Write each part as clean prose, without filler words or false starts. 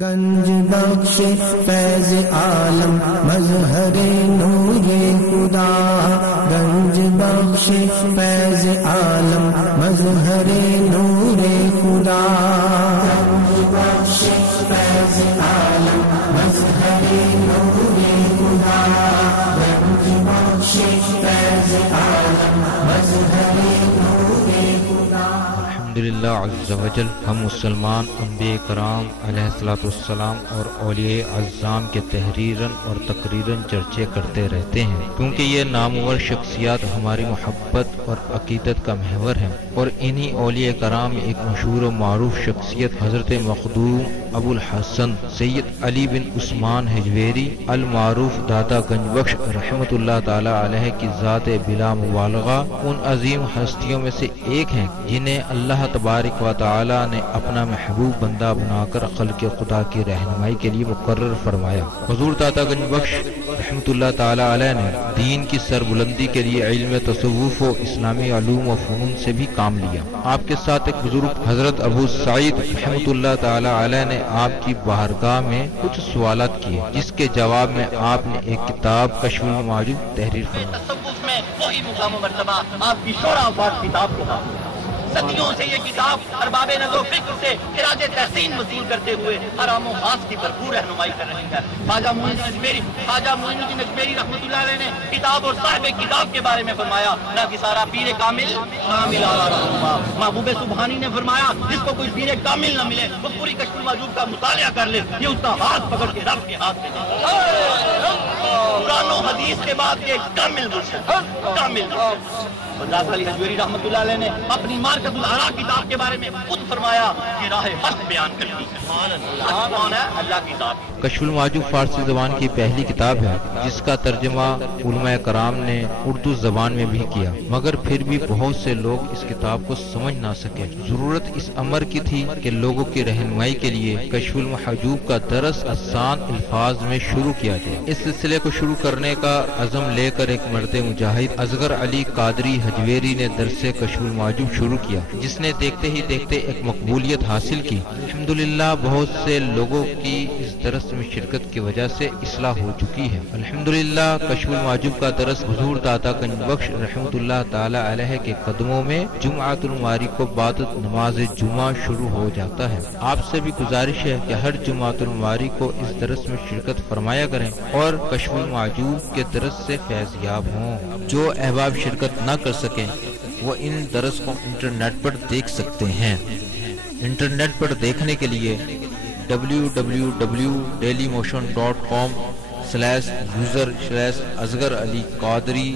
گنج بخش فیض عالم مظہر نور خدا، گنج بخش فیض عالم مظہر نور خدا، گنج بخش فیض عالم مظہر نور خدا، گنج بخش فیض عالم مظہر نور خدا۔ الحمدللہ عز وجل، ہم مسلمان انبیاء کرام علیہ الصلوۃ والسلام اور اولیاء اعظام کے تحریراً اور تقریراً چرچے کرتے رہتے ہیں، کیونکہ یہ نامور شخصیات ہماری محبت اور عقیدت کا محور ہیں، اور انہی اولیاء کرام میں ایک مشہور و معروف شخصیت حضرت مخدوم ابو الحسن سید علی بن عثمان حجویری المعروف داتا گنج بخش رحمۃ اللہ تعالی علیہ کی ذات بلا مبالغہ ان عظیم ہستیوں میں سے ایک ہیں جنہیں اللہ تبارک و تعالی نے اپنا محبوب بندہ بنا کر خلق خدا کی رہنمائی کے لیے مقرر فرمایا۔ حضور داتا گنج بخش رحمۃ اللہ تعالی علیہ نے دین کی سربلندی کے لیے علم تصوف و اسلامی علوم و فنون سے بھی کام لیا۔ آپ کے ساتھ ایک بزرگ حضرت ابو سعید رحمۃ اللہ تعالی علیہ نے آپ کی بارگاہ میں کچھ سوالات کیے، جس کے جواب میں آپ نے ایک کتاب کشف المعجوب تحریر فرمائی۔ تصوف میں وہی مقام و مرتبہ آپ کی شورا آفات کتاب کو حاصل ہے۔ صدیوں سے یہ کتاب ارباب نظر و فکر سے خراج تحسین وصول کرتے ہوئے حرام و خاص کی بھرپور رہنمائی کر رہی ہے۔ خواجہ معین الدین اجمیری رحمۃ اللہ علیہ نے کتاب اور صاحب کتاب کے بارے میں فرمایا، نہ کہ سارا پیر کامل محبوب سبحانی نے فرمایا جس کو کوئی پیر کامل نہ ملے وہ پوری کشف المعجوب کا مطالعہ کر لے، یہ اس کا ہاتھ پکڑ کے رب کے ہاتھ میں قرآن و حدیث کے بعد یہ کامل مرشد علی حجویری رحمۃ اللہ علیہ نے اپنی مارکت الآراء کتاب کے بارے میں خود فرمایا کہ راہ حق بیان کرتی ہے۔ حق کون ہے؟ اللہ کی ذات۔ کشف المعجوب فارسی زبان کی پہلی کتاب ہے جس کا ترجمہ علماء کرام نے اردو زبان میں بھی کیا، مگر پھر بھی بہت سے لوگ اس کتاب کو سمجھ نہ سکے۔ ضرورت اس امر کی تھی کہ لوگوں کی رہنمائی کے لیے کشف المحجوب کا درس آسان الفاظ میں شروع کیا جائے۔ اس سلسلے کو شروع کرنے کا عزم لے کر ایک مرد مجاہد اصغر علی قادری حجویری نے درس کشف المعجوب شروع کیا، جس نے دیکھتے ہی دیکھتے ایک مقبولیت حاصل کی۔ الحمدللہ بہت سے لوگوں کی اس درس میں شرکت کی وجہ سے اصلاح ہو چکی ہے۔ الحمدللہ کشف المعجوب کا درس حضور داتا گنج بخش رحمۃ اللہ تعالی علیہ کے قدموں میں جمعۃ المواری کو بعد نماز جمعہ شروع ہو جاتا ہے۔ آپ سے بھی گزارش ہے کہ ہر جمعۃ المواری کو اس درس میں شرکت فرمایا کریں اور کشف المعجوب کے درس سے فیض یاب ہوں۔ جو احباب شرکت نہ کر سکیں وہ ان درس کو انٹرنیٹ پر دیکھ سکتے ہیں۔ انٹرنیٹ پر دیکھنے کے لیے www.dailymotion.com/user/اصغر علی قادری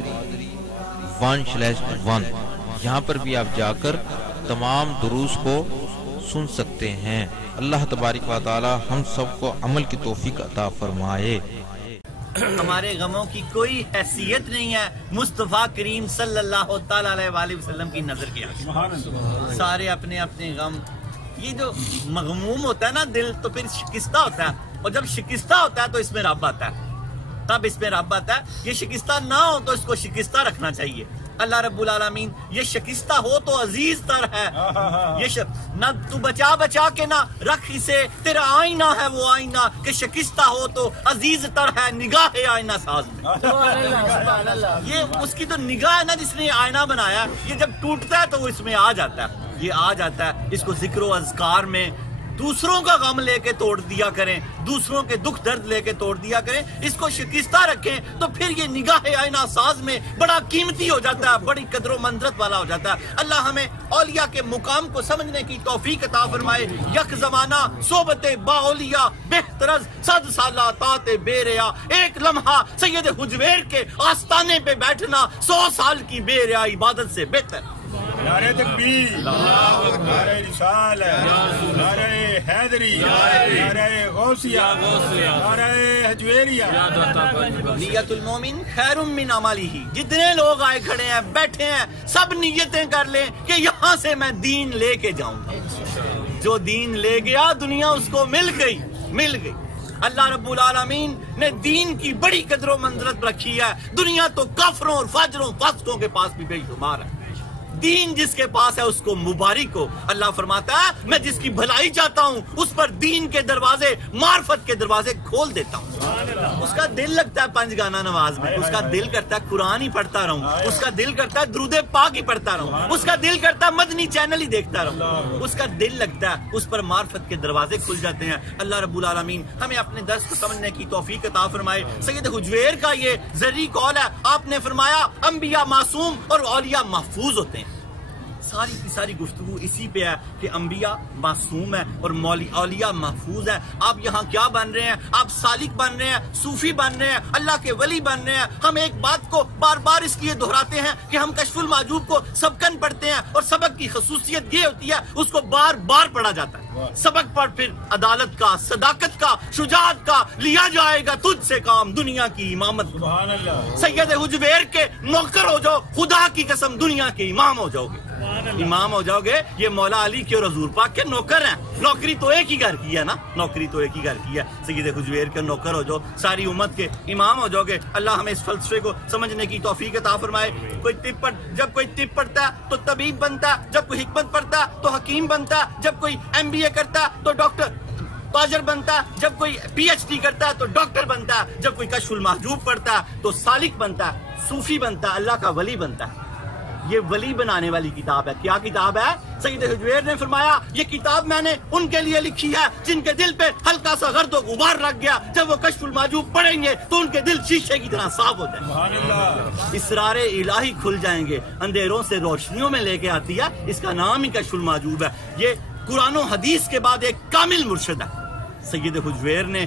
1/1 یہاں پر بھی آپ جا کر تمام دروس کو سن سکتے ہیں۔ اللہ تبارک و تعالی ہم سب کو عمل کی توفیق عطا فرمائے۔ ہمارے غموں کی کوئی حیثیت نہیں ہے مصطفیٰ کریم صلی اللہ تعالی علیہ وآلہ وسلم کی نظر کے آگے۔ سارے اپنے اپنے غم، یہ جو مغموم ہوتا ہے نا دل تو پھر شکستہ ہوتا ہے، اور جب شکستہ ہوتا ہے تو اس میں رب آتا ہے، تب اس میں رب آتا ہے۔ یہ شکستہ نہ ہو تو اس کو شکستہ رکھنا چاہیے۔ اللہ رب العالمین یہ شکستہ ہو تو عزیز تر ہے، یہ نہ تو بچا بچا کے نہ رکھ اسے، تیرا آئینہ ہے وہ آئینہ کہ شکستہ ہو تو عزیز تر ہے نگاہ آئینہ ساز میں۔ یہ اس کی تو نگاہ ہے نا جس نے آئینہ بنایا، یہ جب ٹوٹتا ہے تو وہ اس میں آ جاتا ہے، یہ آ جاتا ہے۔ اس کو ذکر و اذکار میں دوسروں کا غم لے کے توڑ دیا کریں، دوسروں کے دکھ درد لے کے توڑ دیا کریں، اس کو شکستہ رکھیں تو پھر یہ نگاہ آئینہ ساز میں بڑا قیمتی ہو جاتا ہے، بڑی قدر و منزلت والا ہو جاتا ہے۔ اللہ ہمیں اولیاء کے مقام کو سمجھنے کی توفیق عطا فرمائے۔ یک زمانہ صحبت با اولیاء بہترز 100 سالہ طاعت بے ریا، ایک لمحہ سید حجویر کے آستانے پہ بیٹھنا 100 سال کی بے ریا عبادت سے بہتر۔ نعرہ تکبیر، نعرہ رسالت، نعرہ حیدری، نعرہ غوثیہ، نعرہ حجویریہ۔ نیت المومن خیر من عملہ۔ جتنے لوگ آئے کھڑے ہیں بیٹھے ہیں سب نیتیں کر لیں کہ یہاں سے میں دین لے کے جاؤں گا۔ جو دین لے گیا دنیا اس کو مل گئی۔ اللہ رب العالمین نے دین کی بڑی قدر و منزلت رکھی ہے، دنیا تو کافروں اور فاجروں فاسقوں کے پاس بھی بے شمار ہے۔ دین جس کے پاس ہے اس کو مبارک ہو. اللہ فرماتا ہے میں جس کی بھلائی چاہتا ہوں اس پر دین کے دروازے، معرفت کے دروازے کھول دیتا ہوں. اس کا دل لگتا ہے پنج گانا نماز میں، اس کا دل کرتا ہے قرآن ہی پڑھتا رہوں، اس کا دل کرتا ہے درود پاک ہی پڑھتا رہوں، اس کا دل کرتا ہے مدنی چینل ہی دیکھتا رہوں. اس کا دل لگتا ہے، اس پر معرفت کے دروازے کھل جاتے ہیں. اللہ رب العالمین ہمیں اپنے درس کو سمجھنے کی توفیق عطا فرمائے. سید حجویر کا یہ ذری قول ہے، آپ نے فرمایا انبیاء معصوم اور اولیاء محفوظ ہوتے ہیں. ساری کی ساری گفتگو اسی پہ ہے کہ انبیاء معصوم ہے اور اولیاء محفوظ ہے. آپ یہاں کیا بن رہے ہیں؟ آپ سالک بن رہے ہیں، صوفی بن رہے ہیں، اللہ کے ولی بن رہے ہیں. ہم ایک بات کو بار بار اس لیے دہراتے ہیں کہ ہم کشف المحجوب کو سبقن پڑھتے ہیں اور سبق کی خصوصیت یہ ہوتی ہے اس کو بار بار پڑھا جاتا ہے. سبق پر پھر عدالت کا، صداقت کا، شجاعت کا لیا جائے گا تجھ سے کام، دنیا کی امامت. سبحان اللہ. سید حجویر کے نوکر ہو جاؤ، خدا کی قسم دنیا کے امام ہو جاؤ گے. امام ہو جاؤ گے. یہ مولا علی کے اور حضور پاک کے نوکر ہیں. نوکری تو ایک ہی گھر کی ہے نا، نوکری تو ایک ہی گھر کی ہے. سید حجویر کے نوکر ہو جاؤ، ساری امت کے امام ہو جاؤ گے. اللہ ہمیں اس فلسفے کو سمجھنے کی توفیق عطا فرمائے. جب کوئی طب پڑھتا ہے تو طبیب بنتا ہے، جب کوئی حکمت پڑھتا ہے تو حکیم بنتا ہے، جب کوئی MBA کرتا ہے تو ڈاکٹر تاجر بنتا ہے، جب کوئی PhD کرتا ہے تو ڈاکٹر بنتا ہے، جب کوئی کشف المحجوب پڑھتا ہے تو سالک بنتا ہے، صوفی بنتا ہے، اللہ کا ولی بنتا ہے. یہ ولی بنانے والی کتاب ہے. کیا کتاب ہے؟ سید حجویر نے فرمایا یہ کتاب میں نے ان کے لیے لکھی ہے جن کے دل پہ ہلکا سا گرد و غبار رکھ گیا، جب وہ کشف المحجوب پڑھیں گے تو ان کے دل شیشے کی طرح صاف ہو جائیں، اسرار الہی کھل جائیں گے، اندھیروں سے روشنیوں میں لے کے آتی ہے. اس کا نام ہی کشف المحجوب ہے. یہ قرآن و حدیث کے بعد ایک کامل مرشد ہے. سید حجویر نے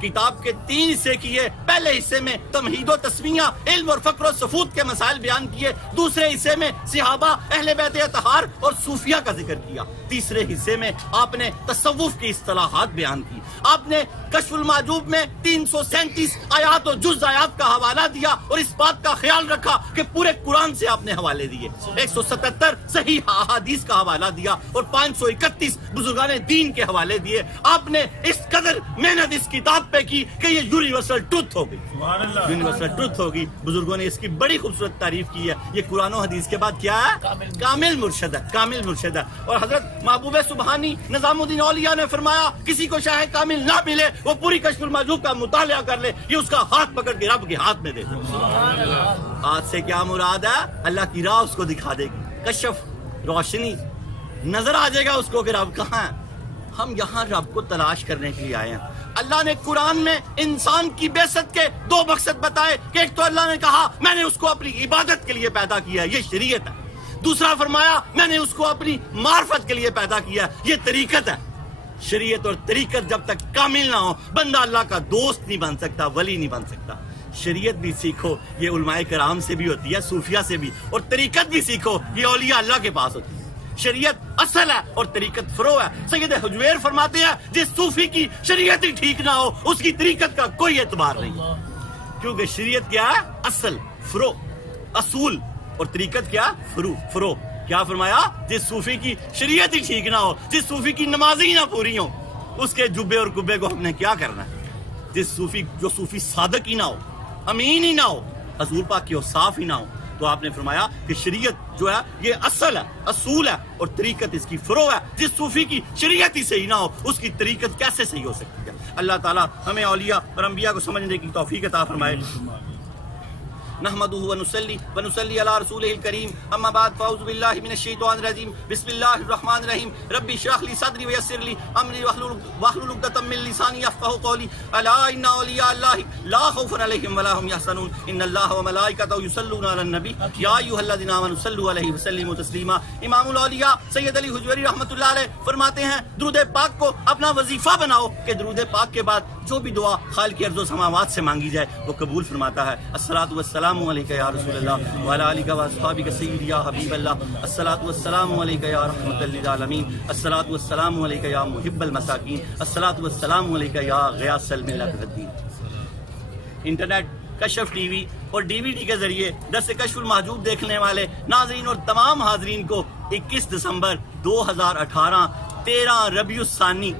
کتاب کے 3 حصے کیے. پہلے حصے میں تمہید و تسمیہ، علم اور فقر و سفود کے مسائل بیان کیے. دوسرے حصے میں صحابہ، اہل بیت اطہار اور صوفیہ کا ذکر کیا. تیسرے حصے میں آپ نے تصوف کی اصطلاحات بیان کی. آپ نے کشف المحجوب میں 337 آیات اور جز آیات کا حوالہ دیا اور اس بات کا خیال رکھا کہ پورے قرآن سے آپ نے حوالے دیے. 177 صحیح احادیث کا حوالہ دیا اور 531 بزرگان دین کے حوالے دیے. آپ نے اس قدر محنت اس کتاب پہ کی کہ یہ یونیورسل ٹروتھ ہو گئی. یونیورسل ٹروتھ ہوگی. بزرگوں نے اس کی بڑی خوبصورت تعریف کی ہے. یہ قرآن و حدیث کے بعد کیا ہے؟ کامل مرشد ہے. کامل مرشد ہے. اور حضرت محبوب سبحانی نظام الدین اولیاء نے فرمایا کسی کو شاہ کامل نہ ملے وہ پوری کشف المحجوب کا مطالعہ کر لے، یہ اس کا ہاتھ پکڑ کے رب کے ہاتھ میں دے دے. ہاتھ سے کیا مراد ہے؟ اللہ کی راہ اس کو دکھا دے گی. کشف، روشنی، نظر آ جائے گا اس کو کہ رب کہاں ہے. ہم یہاں رب کو تلاش کرنے کے لیے آئے ہیں. اللہ نے قرآن میں انسان کی بعثت کے 2 مقصد بتائے کہ ایک تو اللہ نے کہا میں نے اس کو اپنی عبادت کے لیے پیدا کیا ہے، یہ شریعت ہے. دوسرا فرمایا میں نے اس کو اپنی معرفت کے لیے پیدا کیا ہے، یہ طریقت ہے. شریعت اور طریقت جب تک کامل نہ ہو بندہ اللہ کا دوست نہیں بن سکتا، ولی نہیں بن سکتا. شریعت بھی سیکھو، یہ علماء کرام سے بھی ہوتی ہے، صوفیہ سے بھی، اور طریقت بھی سیکھو، یہ اولیاء اللہ کے پاس ہوتی ہے. شریعت اصل ہے اور طریقت فرو ہے. سید حجویر فرماتے ہیں جس صوفی کی شریعت ہی ٹھیک نہ ہو اس کی طریقت کا کوئی اعتبار نہیں، کیونکہ شریعت کیا ہے؟ اصل، فرو، اصول، اور طریقت کیا؟ فرو. کیا فرمایا؟ جس صوفی کی شریعت ہی ٹھیک نہ ہو، جس صوفی کی نماز ہی نہ پوری ہو، اس کے جبے اور کبے کو ہم نے کیا کرنا ہے؟ جو صوفی صادق ہی نہ ہو، امین ہی نہ ہو، حضور پاک کی اوصاف ہی نہ ہو. تو آپ نے فرمایا کہ شریعت جو ہے یہ اصل ہے، اصول ہے، اور طریقت اس کی فرو ہے. جس صوفی کی شریعت ہی صحیح نہ ہو اس کی طریقت کیسے صحیح ہو سکتی ہے؟ اللہ تعالیٰ ہمیں اولیاء اور انبیاء کو سمجھنے کی توفیق عطا فرمائے. نحمده ونصلي على رسوله الكريم. اما بعد فاعوذ بالله من الشيطان الرجيم. بسم الله الرحمن الرحيم. ربي اشرح لي صدري ويسر لي امري واحلل عقدة من لساني يفقهوا قولي. الا ان اولياء الله لا خوف عليهم ولا هم يحزنون. ان الله وملائكته يصلون على النبي يا ايها الذين امنوا صلوا عليه وسلموا تسليما. امام الاولیاء سید علی حجویری رحمۃ اللہ علیہ فرماتے ہیں درود پاک کو اپنا وظیفہ بناؤ کہ درود پاک کے بعد جو بھی دعا خالق ارض و سماوات سے مانگی جائے وہ قبول فرماتا ہے. الصلاۃ والسلام علیک یا رسول اللہ وعلی آلک و اصحابک سیدی یا حبیب اللہ. الصلاۃ والسلام علیک یا رحمۃ للعالمین. الصلاۃ والسلام علیک یا محب المساکین. الصلاۃ والسلام علیک یا غیاث الملت الدین. انٹرنیٹ، کشف ٹی وی اور DVD کے ذریعے درس کشف المحجوب دیکھنے والے ناظرین اور تمام حاضرین کو 21 دسمبر 2018 13 ربیع الثانی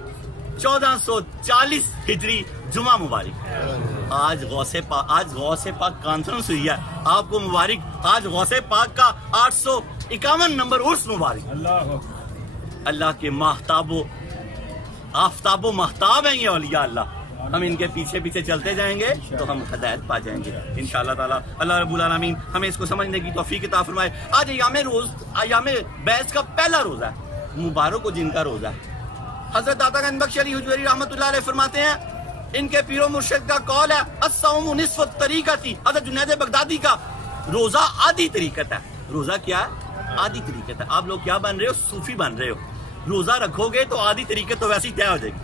1440 ہجری جمعہ مبارک. آج غوث پاک کانفرنس ہوئی ہے، آپ کو مبارک. آج غوث پاک کا 51 نمبر عرس مبارک. اللہ کے آفتاب و ماہتاب ہیں یہ اولیاء اللہ. ہم ان کے پیچھے پیچھے چلتے جائیں گے تو ہم ہدایت پا جائیں گے انشاءاللہ تعالیٰ. اللہ رب العالمین ہمیں اس کو سمجھنے کی توفیق عطا فرمائے. آج ایام بیس کا پہلا روزہ ہے، مبارک ہو جن کا روزہ ہے. حضرت داتا گنج بخش علی حجویری رحمۃ اللہ علیہ فرماتے ہیں، ان کے پیر و مرشد کا قول ہے الصوم نصف الطریقۃ. حضرت جنید بغدادی کا روزہ آدھی طریقت ہے. روزہ کیا ہے؟ آدھی طریقت ہے. آپ لوگ کیا بن رہے ہو؟ صوفی بن رہے ہو. روزہ رکھو گے تو آدھی طریقت تو ویسی طے ہو جائے گی،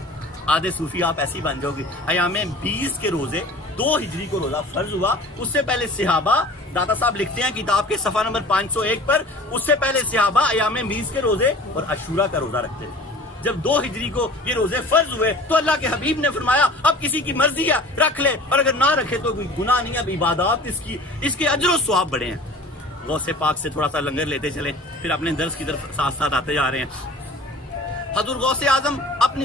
آدھے صوفی آپ ایسی بن جاؤ گے. ایام 20 کے روزے، 2 ہجری کو روزہ فرض ہوا. اس سے پہلے صحابہ، داتا صاحب لکھتے ہیں کتاب کے صفحہ نمبر 501 پر، اس سے پہلے صحابہ ایام 20 کے روزے اور عاشورہ کا روزہ رکھتے تھے. جب 2 ہجری کو یہ روزے فرض ہوئے تو اللہ کے حبیب نے فرمایا اب کسی کی مرضی ہے رکھ لے، اور اگر نہ رکھے تو کوئی گناہ نہیں. اب عبادات اس کے اجر و ثواب بڑے ہیں. غوث پاک سے تھوڑا سا لنگر لیتے چلیں، پھر اپنے درس کی طرف ساتھ ساتھ آتے جا رہے ہیں. حضور غوث اعظم اپنی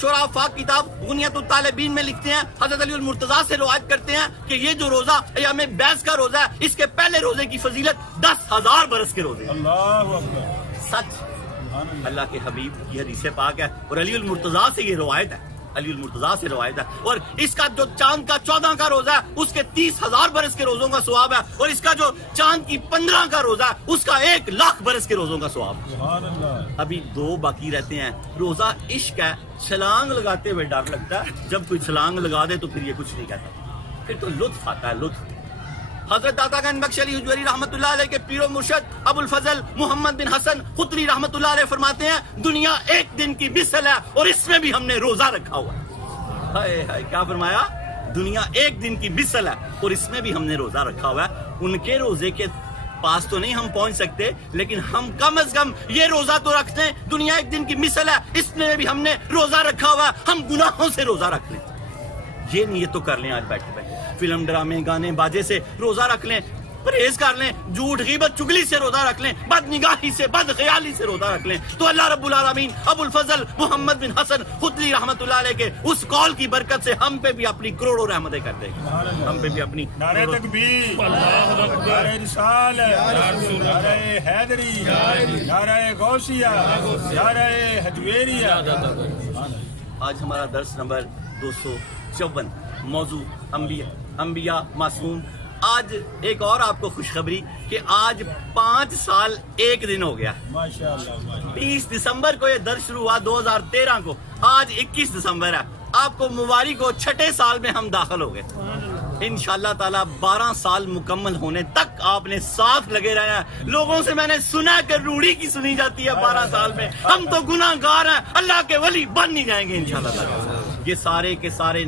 شورا فاق کتاب غنیت الطالبین میں لکھتے ہیں، حضرت علی المرتضیٰ سے روایت کرتے ہیں کہ یہ جو روزہ ایام بیس کا روزہ ہے، اس کے پہلے روزے کی فضیلت 10,000 برس کے روزے. اللہ اکبر. سچ اللہ کے حبیب کی حدیث پاک ہے، اور علی المرتضیٰ سے یہ روایت ہے، علی المرتضیٰ سے روایت ہے. اور اس کا جو چاند کا 14 کا روزہ ہے اس کے 30,000 برس کے روزوں کا ثواب ہے، اور اس کا جو چاند کی 15 کا روزہ ہے اس کا 1,00,000 برس کے روزوں کا ثواب. ابھی 2 باقی رہتے ہیں. روزہ عشق ہے، چھلانگ لگاتے ہوئے ڈر لگتا ہے، جب کوئی چھلانگ لگا دے تو پھر یہ کچھ نہیں کہتا، پھر تو لطف آتا ہے، لطف. حضرت داتا گنج بخش علی حجویری رحمۃ اللہ علیہ کے پیر و مرشد ابو الفضل محمد بن حسن خطری رحمۃ اللہ علیہ فرماتے ہیں دنیا ایک دن کی مثل ہے اور اس میں بھی ہم نے روزہ رکھا ہوا ہے. ہائے ہائے کیا فرمایا؟ دنیا ایک دن کی مثل ہے اور اس میں بھی ہم نے روزہ رکھا ہوا ہے. ان کے روزے کے پاس تو نہیں ہم پہنچ سکتے، لیکن ہم کم از کم یہ روزہ تو رکھتے ہیں. دنیا ایک دن کی مثل ہے، اس میں بھی ہم نے روزہ رکھا ہوا ہے. ہم گناہوں سے روزہ رکھ لیں، یہ نیت تو کر لیں. آج بیٹھے بیٹھے فلم، ڈرامے، گانے باجے سے روزہ رکھ لیں، پرہیز کر لیں، جھوٹ غیبت چگلی سے روزہ رکھ لیں، بد نگاہی سے، بد خیالی سے روزہ رکھ لیں، تو اللہ رب العالمین ابو الفضل محمد بن حسن خدری رحمت اللہ علیہ کے اس قول کی برکت سے ہم پہ بھی اپنی کروڑوں رحمتیں کر دے گا. ہم پہ بھی اپنی نعرہ تکبیر، نعرہ رسالت، نعرہ حیدری، نعرہ غوثیہ، نعرہ حجویریہ. آج ہمارا درس نمبر 254، موضوع انبیاء معصوم. آج ایک اور آپ کو خوشخبری کہ آج 5 سال 1 دن ہو گیا. 20 دسمبر کو یہ درس شروع ہوا 2013 کو، آج 21 دسمبر ہے. آپ کو مبارک ہو، 6 سال میں ہم داخل ہو گئے. انشاءاللہ تعالیٰ 12 سال مکمل ہونے تک آپ نے ساتھ لگے رہے ہیں. لوگوں سے میں نے سنا کہ روڑی کی سنی جاتی ہے 12 سال میں. ہم تو گناہ گار ہیں، اللہ کے ولی بن نہیں جائیں گے انشاءاللہ تعالیٰ. یہ سارے کے سارے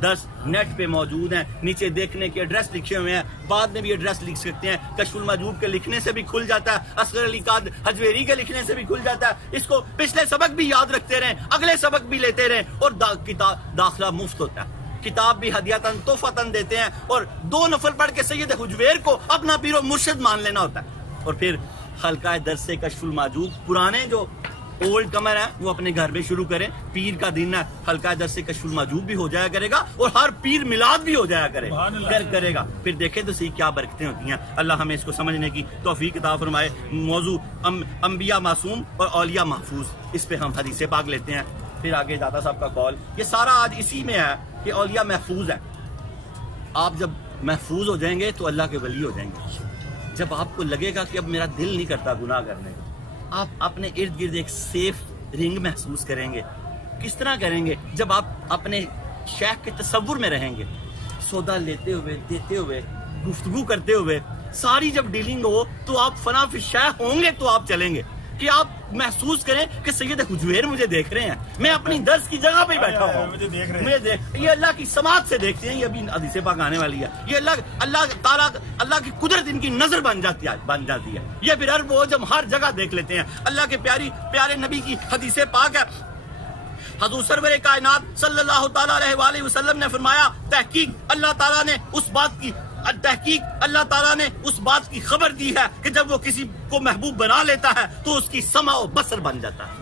درس نیٹ پہ موجود ہیں. نیچے دیکھنے کے ایڈریس لکھے ہوئے ہیں، بعد میں بھی ایڈریس لکھ سکتے ہیں. کشف المحجوب کے لکھنے سے بھی کھل جاتا ہے، اصغر علی قادر حجویری کے لکھنے سے بھی کھل جاتا ہے. اس کو پچھلے سبق بھی یاد رکھتے رہیں، اگلے سبق بھی لیتے رہیں، اور داخلہ مفت ہوتا ہے. کتاب بھی ہدیتاً تحفتاً دیتے ہیں، اور 2 نفل پڑھ کے سید حجویر کو اپنا پیر و مرشد مان لینا ہوتا ہے. اور پھر حلقہ درس کشف المحجوب، پرانے جو اولڈ کمر ہیں وہ اپنے گھر میں شروع کریں. پیر کا دن ہے، حلقہ درس کشف المحجوب بھی ہو جایا کرے گا اور ہر پیر میلاد بھی ہو جایا کرے گا. پھر دیکھیں تو صحیح کیا برکتیں ہوتی ہیں. اللہ ہمیں اس کو سمجھنے کی توفیق عطا فرمائے. موضوع انبیاء معصوم اور اولیاء محفوظ، اس پہ ہم حدیث پاک لیتے ہیں. پھر آگے داتا صاحب کا قول، یہ سارا آج اسی میں ہے کہ اولیاء محفوظ ہیں. آپ جب محفوظ ہو جائیں گے تو اللہ کے ولی ہو جائیں گے. جب آپ کو لگے گا کہ اب میرا دل نہیں کرتا گناہ کرنے کا، آپ اپنے ارد گرد ایک سیف رنگ محسوس کریں گے. کس طرح کریں گے؟ جب آپ اپنے شیخ کے تصور میں رہیں گے، سودا لیتے ہوئے، دیتے ہوئے، گفتگو کرتے ہوئے، ساری جب ڈیلنگ ہو تو آپ فنا فی شیخ ہوں گے تو آپ چلیں گے کہ آپ محسوس کریں کہ سید حجویر مجھے دیکھ رہے ہیں، میں اپنی درس کی جگہ پہ بیٹھا ہوں، یہ اللہ کی سماعت سے دیکھتے ہیں. یہ ابھی حدیث پاک آنے والی ہے. یہ اللہ تعالیٰ، اللہ کی قدرت ان کی نظر بن جاتی ہے. یہ پھر عرب و جم ہر جگہ دیکھ لیتے ہیں. اللہ کے پیارے نبی کی حدیث پاک ہے، حضور سرور کائنات صلی اللہ تعالیٰ علیہ وآلہ وسلم نے فرمایا، تحقیق اللہ تعالیٰ نے اس بات کی خبر دی ہے کہ جب وہ کسی کو محبوب بنا لیتا ہے تو اس کی سمع و بصر بن جاتا ہے.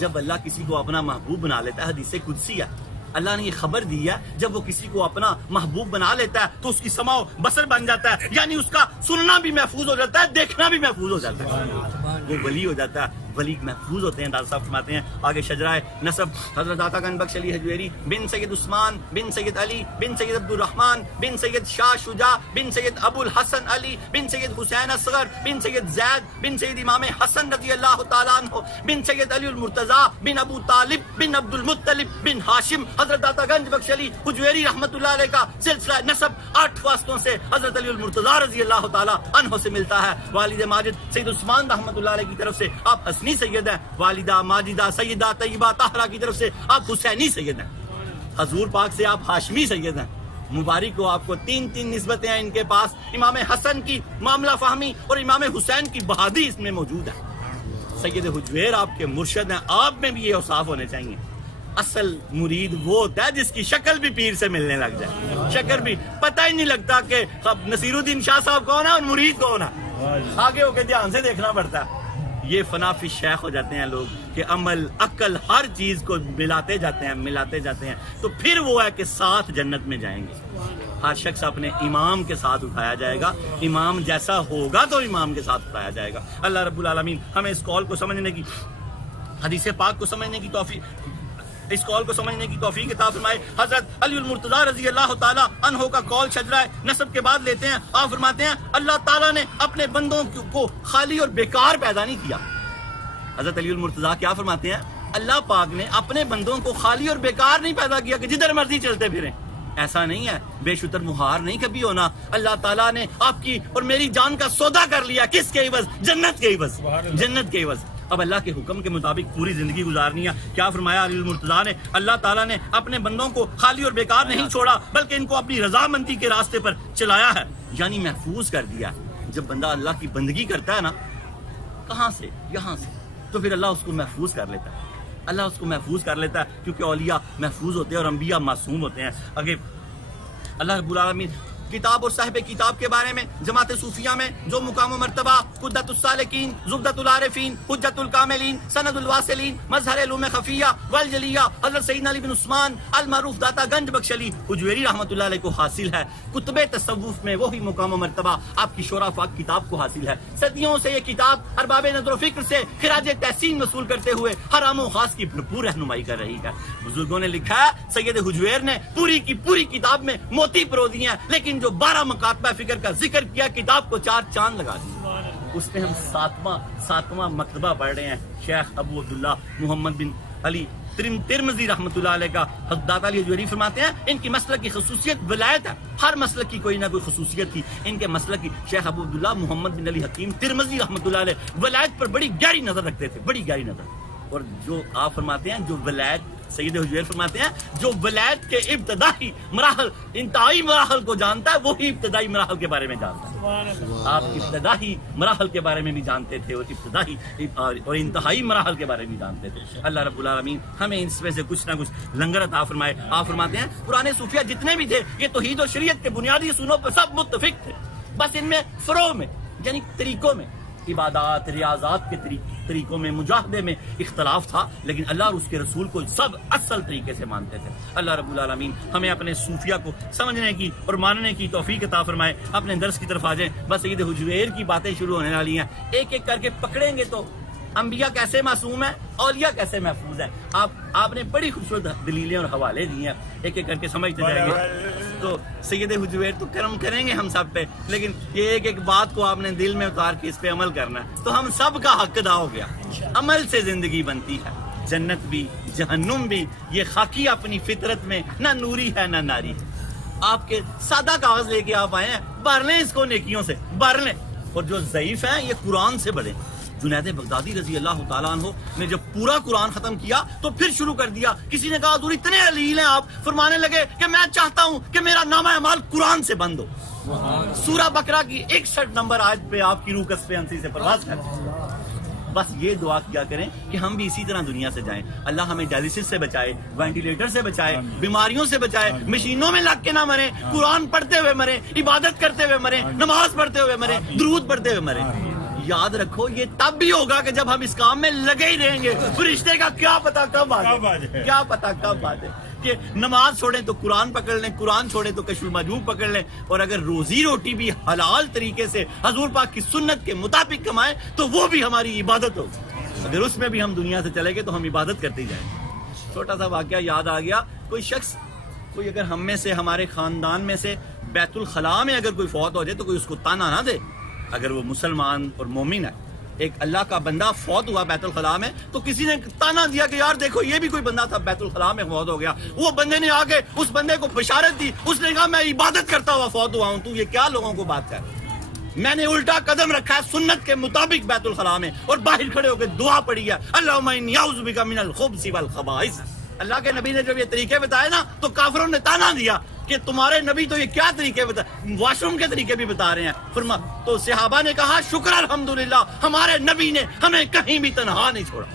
جب اللہ کسی کو اپنا محبوب بنا لیتا ہے، حدیث قدسی ہے، اللہ نے یہ خبر دی ہے جب وہ کسی کو اپنا محبوب بنا لیتا ہے تو اس کی سمع و بصر بن جاتا ہے، یعنی اس کا سننا بھی محفوظ ہو جاتا ہے، دیکھنا بھی محفوظ ہو جاتا ہے، وہ ولی ہو جاتا ہے، ولی محفوظ ہوتے ہیں۔ دادا صاحب فرماتے ہیں آگے شجرہ نسب حضرت عطا گنج بخش علی حجویری بن سید عثمان بن سید علی بن سید عبد الرحمن بن سید شاہ شجاع بن سید ابو الحسن علی بن سید حسین اصغر بن سید زید بن سید امام حسن رضی اللہ تعالیٰ عنہ بن سید علی المرتضیٰ بن ابو طالب بن عبد المطلب بن ہاشم حضرت عطا گنج بخش علی حجویری رحمۃ اللہ علیہ کا سلسلہ نسب 8 واسطوں سے حضرت علی المرتضیٰ رضی اللہ تعالیٰ عنہ سے ملتا ہے۔ والد ماجد سید عثمان رحمۃ اللہ علیہ کی طرف سے آپ حسنی سید ہیں، والدہ ماجدہ سیدہ طیبہ طاہرہ کی طرف سے آپ حسینی سید ہیں، حضور پاک سے آپ ہاشمی سید ہیں۔ مبارک ہو آپ کو، 3 نسبتیں ہیں ان کے پاس، امام حسن کی معاملہ فہمی اور امام حسین کی بہادری اس میں موجود ہے۔ سید حجویر آپ کے مرشد ہیں، آپ میں بھی یہ اوصاف ہونے چاہیے۔ اصل مرید وہ ہوتا ہے جس کی شکل بھی پیر سے ملنے لگ جائے، شکل بھی پتہ ہی نہیں لگتا کہ نصیر الدین شاہ صاحب کون ہے اور مرید کون ہے، آگے ہو کے دھیان سے دیکھنا پڑتا ہے۔ یہ فنا فی شیخ ہو جاتے ہیں لوگ کہ عمل عقل ہر چیز کو ملاتے جاتے ہیں تو پھر وہ ہے کہ ساتھ جنت میں جائیں گے۔ ہر شخص اپنے امام کے ساتھ اٹھایا جائے گا، امام جیسا ہوگا تو امام کے ساتھ اٹھایا جائے گا۔ اللہ رب العالمین ہمیں اس قول کو سمجھنے کی، حدیث پاک کو سمجھنے کی توفیق، اس قول کو سمجھنے کی توفیق عطا فرمائے۔ حضرت علی المرتضیٰ رضی اللہ تعالیٰ عنہ کا قول شجرہ نسب کے بعد لیتے ہیں، آپ فرماتے ہیں اللہ تعالیٰ نے اپنے بندوں کو خالی اور بیکار پیدا نہیں کیا۔ حضرت علی المرتضیٰ کیا فرماتے ہیں؟ اللہ پاک نے اپنے بندوں کو خالی اور بیکار نہیں پیدا کیا کہ جدھر مرضی چلتے پھریں، ایسا نہیں ہے، بے شتر مہار نہیں کبھی ہونا۔ اللہ تعالیٰ نے آپ کی اور میری جان کا سودا کر لیا، کس کے عوض؟ جنت کے عوض، جنت کے عوض۔ اب اللہ کے حکم کے مطابق پوری زندگی گزارنی ہے۔ کیا فرمایا علی المرتضیٰ نے؟ اللہ تعالیٰ نے اپنے بندوں کو خالی اور بیکار نہیں چھوڑا بلکہ ان کو اپنی رضامندی کے راستے پر چلایا ہے، یعنی محفوظ کر دیا۔ جب بندہ اللہ کی بندگی کرتا ہے نا، کہاں سے؟ یہاں سے، تو پھر اللہ اس کو محفوظ کر لیتا ہے، اللہ اس کو محفوظ کر لیتا ہے، کیونکہ اولیاء محفوظ ہوتے ہیں اور انبیاء معصوم ہوتے ہیں۔ آگے اللہ رب العالمین کتاب اور صاحب کتاب کے بارے میں جماعت صوفیہ میں جو مقام و مرتبہ قدت السالکین، زبدۃ العارفین، حجت الکاملین، سند الواصلین، مظہر علوم خفیہ والجلیہ حضرت سیدنا علی بن عثمان المعروف داتا گنج بخش علی حجویری رحمۃ اللہ علیہ کو حاصل ہے۔ کتب تصوف میں وہی مقام و مرتبہ آپ کی شورا پاک کتاب کو حاصل ہے۔ صدیوں سے یہ کتاب ارباب نظر و فکر سے خراج تحسین وصول کرتے ہوئے ہر عام و خاص کی بھرپور رہنمائی کر رہی ہے۔ بزرگوں نے لکھا ہے سید حجویر نے پوری کی پوری کتاب میں موتی پرو دیے ہیں، لیکن جو 12 مکاتبہ فکر کا ذکر کیا کتاب کو 4 چاند لگا دی۔ اس میں ہم ساتواں مکتبہ پڑھ رہے ہیں، شیخ ابو عبداللہ محمد بن علی ترمذی رحمۃ اللہ علیہ کا۔ حضرت علی حجویری فرماتے ہیں ان کی مسلک کی خصوصیت ولایت ہے، ہر مسلک کی کوئی نہ کوئی خصوصیت تھی، ان کے مسلک کی شیخ ابو عبداللہ محمد بن علی حکیم ترمذی رحمۃ اللہ علیہ ولایت پر بڑی گہری نظر رکھتے تھے، بڑی گہری نظر۔ اور جو آپ فرماتے ہیں جو ولایت، سید حجویر فرماتے ہیں جو ولایت کے ابتدائی مراحل انتہائی مراحل کو جانتا ہے وہی ابتدائی مراحل کے بارے میں جانتا ہے۔ آپ ابتدائی مراحل کے بارے میں بھی جانتے تھے اور ابتدائی اور انتہائی مراحل کے بارے میں بھی جانتے تھے۔ اللہ رب العالمین ہمیں اس میں سے کچھ نہ کچھ لنگر عطا فرمائے۔ آپ فرماتے ہیں پرانے صوفیہ جتنے بھی تھے یہ توحید و شریعت کے بنیادی اصولوں پر سب متفق تھے، بس ان میں فروع میں یعنی طریقوں میں، عبادات ریاضات کے طریقوں میں، مجاہدے میں اختلاف تھا، لیکن اللہ اور اس کے رسول کو سب اصل طریقے سے مانتے تھے۔ اللہ رب العالمین ہمیں اپنے صوفیہ کو سمجھنے کی اور ماننے کی توفیق عطا فرمائے۔ اپنے درس کی طرف آ جائیں، بس سید حجویر کی باتیں شروع ہونے والی ہیں، ایک ایک کر کے پکڑیں گے تو انبیاء کیسے معصوم ہیں، اولیاء کیسے محفوظ ہیں۔ آپ نے بڑی خوبصورت دلیلیں اور حوالے دیے ہیں، ایک ایک کر کے سمجھتے جائیں گے تو سید حجویر تو کرم کریں گے ہم سب پہ، لیکن یہ ایک ایک بات کو آپ نے دل میں اتار کے اس پہ عمل کرنا ہے تو ہم سب کا حق ادا ہو گیا۔ عمل سے زندگی بنتی ہے، جنت بھی جہنم بھی، یہ خاکی اپنی فطرت میں نہ نوری ہے نہ ناری ہے۔ آپ کے سادہ کاغذ لے کے آپ آئے ہیں، بھر لیں اس کو نیکیوں سے، بھر لیں، اور جو ضعیف ہیں یہ قرآن سے بڑھیں۔ جنید بغدادی رضی اللہ تعالیٰ عنہ نے جب پورا قرآن ختم کیا تو پھر شروع کر دیا، کسی نے کہا حضور اتنے علیل ہیں آپ، فرمانے لگے کہ میں چاہتا ہوں کہ میرا نامہ اعمال قرآن سے بند ہو۔ سورہ بقرہ کی 61 نمبر آیت پہ آپ کی روح قصف انسی سے پرواز کرے۔ بس یہ دعا کیا کریں کہ ہم بھی اسی طرح دنیا سے جائیں۔ اللہ ہمیں ڈائلسس سے بچائے، وینٹیلیٹر سے بچائے، بیماریوں سے بچائے، مشینوں میں لگ کے نہ مریں، قرآن پڑھتے ہوئے مریں، عبادت کرتے ہوئے مریں، نماز پڑھتے ہوئے مریں، درود پڑھتے ہوئے مریں۔ یاد رکھو یہ تب بھی ہوگا کہ جب ہم اس کام میں لگے ہی رہیں گے. فرشتے کا کیا پتا کب آ جائے, کیا پتا کب آ جائے کہ نماز چھوڑیں تو قرآن پکڑ لیں, قرآن چھوڑیں تو کشف المحجوب پکڑ لیں, اور اگر روزی روٹی بھی حلال طریقے سے حضور پاک کی سنت کے مطابق کمائیں تو وہ بھی ہماری عبادت ہوگی. اگر اس میں بھی ہم دنیا سے چلے گئے تو ہم عبادت کرتے ہی جائیں گے. چھوٹا سا واقعہ یاد آ گیا, کوئی شخص کوئی اگر ہم میں سے ہمارے خاندان میں سے بیت الخلاء میں اگر کوئی فوت ہو جائے تو کوئی اس کو تانا نہ دے. اگر وہ مسلمان اور مومن ہے, ایک اللہ کا بندہ فوت ہوا بیت الخلاء میں تو کسی نے تانا دیا کہ یار دیکھو یہ بھی کوئی بندہ تھا بیت الخلاء میں فوت ہو گیا, وہ بندے نے آگے اس بندے کو بشارت دی, اس نے کہا میں عبادت کرتا ہوا فوت ہوا ہوں, تو یہ کیا لوگوں کو بات کر. میں نے الٹا قدم رکھا ہے سنت کے مطابق بیت الخلاء میں, اور باہر کھڑے ہو کے دعا پڑھی ہے اللہم انی اعوذ بک من الخبث والخبائث. اللہ کے نبی نے جب یہ طریقے بتائے نا تو کافروں نے تانا دیا کہ تمہارے نبی تو یہ کیا طریقے بتائے, واش روم کے طریقے بھی بتا رہے ہیں. تو صحابہ نے کہا شکر الحمدللہ ہمارے نبی نے ہمیں کہیں بھی تنہا نہیں چھوڑا,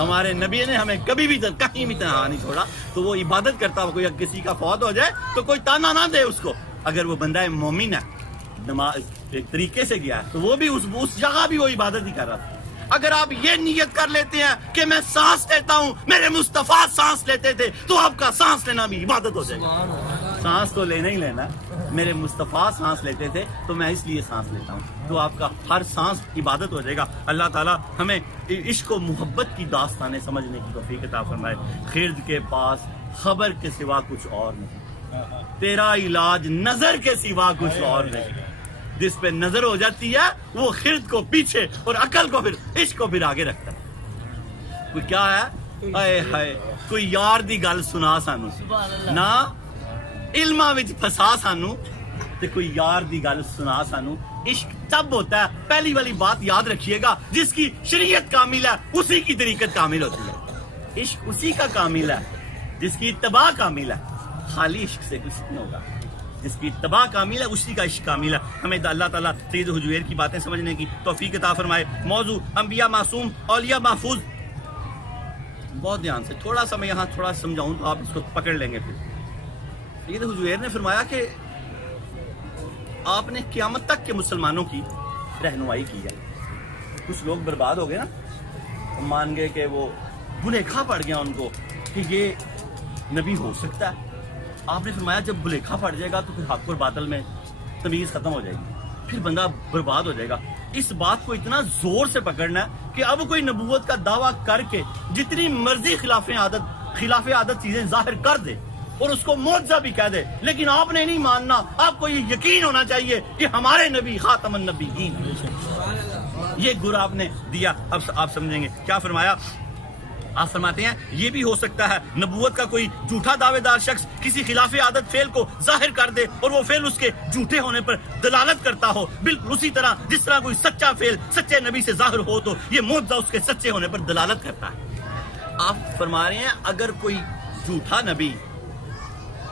ہمارے نبی نے ہمیں کبھی بھی کہیں بھی تنہا نہیں چھوڑا. تو وہ عبادت کرتا ہو, کوئی کسی کا فوت ہو جائے تو کوئی تانا نہ دے اس کو. اگر وہ بندہ مومن ہے, نماز ایک طریقے سے گیا ہے, تو وہ بھی اس جگہ بھی وہ عبادت ہی کر رہا تھا. اگر آپ یہ نیت کر لیتے ہیں کہ میں سانس لیتا ہوں, میرے مصطفیٰ سانس لیتے تھے, تو آپ کا سانس لینا بھی عبادت ہو جائے گا. سانس تو لینا ہی لینا, میرے مصطفیٰ سانس لیتے تھے تو میں اس لیے سانس لیتا ہوں, تو آپ کا ہر سانس عبادت ہو جائے گا. اللہ تعالیٰ ہمیں عشق و محبت کی داستانیں سمجھنے کی توفیق عطا فرمائے. خرد کے پاس خبر کے سوا کچھ اور نہیں, تیرا علاج نظر کے سوا کچھ اور نہیں. جس پہ نظر ہو جاتی ہے وہ خرد کو پیچھے اور عقل کو پھر عشق کو پھر آگے رکھتا ہے. کوئی کیا ہے اے ہائے, کوئی یار دی گل سنا سانو نہ علماں وچ پھسا سانو, تے کوئی یار دی گل سنا سانو. عشق تب ہوتا ہے, پہلی والی بات یاد رکھیے گا, جس کی شریعت کامل ہے اسی کی طریقت کامل ہوتی ہے. عشق اسی کا کامل ہے جس کی اتباع کامل ہے. خالی عشق سے کچھ نہیں ہوگا, جس کی اتباع کامل ہے اسی کا عشق کامل ہے. ہمیں اللہ تعالیٰ سید حجویر کی باتیں سمجھنے کی توفیق عطا فرمائے. موضوع انبیاء معصوم, اولیاء محفوظ. بہت دھیان سے, تھوڑا سا میں یہاں تھوڑا سمجھاؤں تو آپ اس کو پکڑ لیں گے. پھر سید حجویر نے فرمایا کہ آپ نے قیامت تک کے مسلمانوں کی رہنمائی کی ہے. کچھ لوگ برباد ہو گئے نا, مان گئے کہ وہ بھلیکھا پڑ گیا ان کو کہ یہ نبی ہو سکتا ہے. آپ نے فرمایا جب بھلیکھا پڑ جائے گا تو پھر حق اور باطل میں تمیز ختم ہو جائے گی, پھر بندہ برباد ہو جائے گا. اس بات کو اتنا زور سے پکڑنا ہے کہ اب کوئی نبوت کا دعویٰ کر کے جتنی مرضی خلاف عادت چیزیں ظاہر کر دے اور اس کو معجزہ بھی کہہ دے, لیکن آپ نے نہیں ماننا. آپ کو یہ یقین ہونا چاہیے کہ ہمارے نبی خاتم النبیین. یہ گر آپ نے دیا. اب آپ سمجھیں گے کیا فرمایا. آپ فرماتے ہیں یہ بھی ہو سکتا ہے نبوت کا کوئی جھوٹا دعوے دار شخص کسی خلاف عادت فعل کو ظاہر کر دے اور وہ فعل اس کے جھوٹے ہونے پر دلالت کرتا ہو, بالکل اسی طرح جس طرح کوئی سچا فعل سچے نبی سے ظاہر ہو تو یہ معجزہ اس کے سچے ہونے پر دلالت کرتا ہے. آپ فرما رہے ہیں اگر کوئی جھوٹا نبی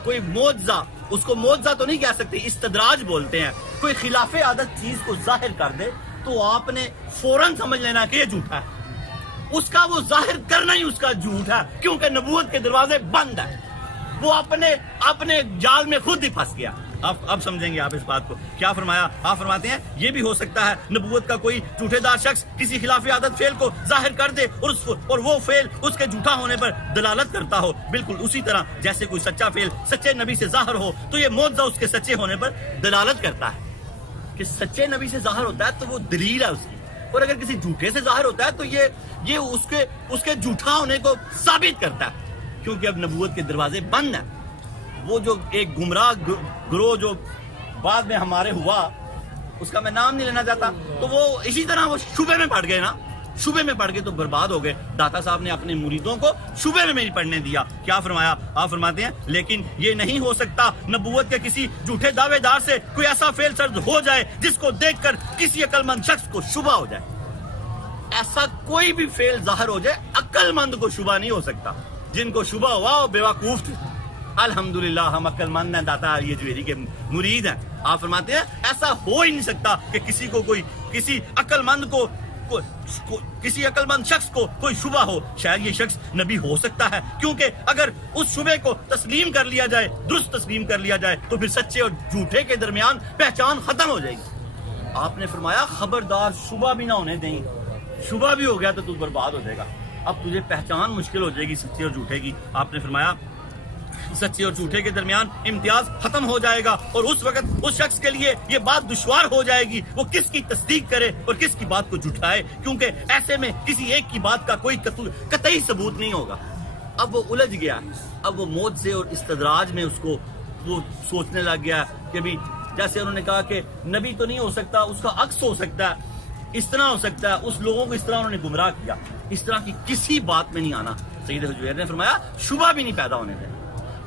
کوئی معجزہ, اس کو معجزہ تو نہیں کہہ سکتے, استدراج بولتے ہیں, کوئی خلاف عادت چیز کو ظاہر کر دے تو آپ نے فوراً سمجھ لینا کہ یہ جھوٹا ہے. اس کا وہ ظاہر کرنا ہی اس کا جھوٹ ہے, کیونکہ نبوت کے دروازے بند ہیں. وہ اپنے جال میں خود ہی پھنس گیا. اب سمجھیں گے آپ اس بات کو. کیا فرمایا. آپ فرماتے ہیں یہ بھی ہو سکتا ہے نبوت کا کوئی جھوٹے دار شخص کسی خلاف عادت فعل کو ظاہر کر دے اور وہ فعل اس کے جھوٹا ہونے پر دلالت کرتا ہو, بالکل اسی طرح جیسے کوئی سچا فعل سچے نبی سے ظاہر ہو تو یہ معجزہ اس کے سچے ہونے پر دلالت کرتا ہے. کہ سچے نبی سے ظاہر ہوتا ہے تو وہ دلیل ہے اس کی, اور اگر کسی جھوٹے سے ظاہر ہوتا ہے تو یہ اس کے جھوٹا ہونے کو ثابت کرتا ہے, کیونکہ اب نبوت کے دروازے بند ہیں. وہ جو ایک گمراہ گروہ جو بعد میں ہمارے ہوا, اس کا میں نام نہیں لینا چاہتا, تو وہ اسی طرح وہ شبے میں پڑ گئے نا, شبے میں پڑ گئے تو برباد ہو گئے. داتا صاحب نے اپنے مریدوں کو شبے میں نہیں پڑھنے دیا. کیا فرمایا. آپ فرماتے ہیں لیکن یہ نہیں ہو سکتا نبوت کے کسی جھوٹے دعوے دار سے کوئی ایسا فعل سرد ہو جائے جس کو دیکھ کر کسی عقل مند شخص کو شبہ ہو جائے. ایسا کوئی بھی فعل ظاہر ہو جائے عقل مند کو شبہ نہیں ہو سکتا. جن کو شبہ ہوا وہ بیوقوف تھے. الحمدللہ ہم عقل مند ہیں, داتا یہ جویری کے مرید ہیں. آپ فرماتے ہیں ایسا ہو ہی نہیں سکتا کہ کسی عقل مند شخص کو کوئی شبہ ہو. شاید یہ شخص نبی ہو سکتا ہے, کیونکہ اگر اس شبے کو تسلیم کر لیا جائے, درست تسلیم کر لیا جائے, تو پھر سچے اور جھوٹے کے درمیان پہچان ختم ہو جائے گی. آپ نے فرمایا خبردار شبہ بھی نہ ہونے دیں، شبہ بھی ہو گیا تو تو برباد ہو جائے گا، اب تجھے پہچان مشکل ہو جائے گی سچے اور جھوٹے کی۔ آپ نے فرمایا سچے اور جھوٹے کے درمیان امتیاز ختم ہو جائے گا، اور اس وقت اس شخص کے لیے یہ بات دشوار ہو جائے گی وہ کس کی تصدیق کرے اور کس کی بات کو جھٹلائے، کیونکہ ایسے میں کسی ایک کی بات کا کوئی قطعی ثبوت نہیں ہوگا۔ اب وہ الجھ گیا، اب وہ موت سے اور استدراج میں اس کو وہ سوچنے لگ گیا کہ بھی جیسے انہوں نے کہا کہ نبی تو نہیں ہو سکتا، اس کا عکس ہو سکتا ہے، اس طرح ہو سکتا ہے، اس لوگوں کو اس طرح انہوں نے گمراہ کیا، اس طرح کی کسی بات میں نہیں آنا۔ سید حجویر نے فرمایا شبہ بھی نہیں پیدا ہونے دیں۔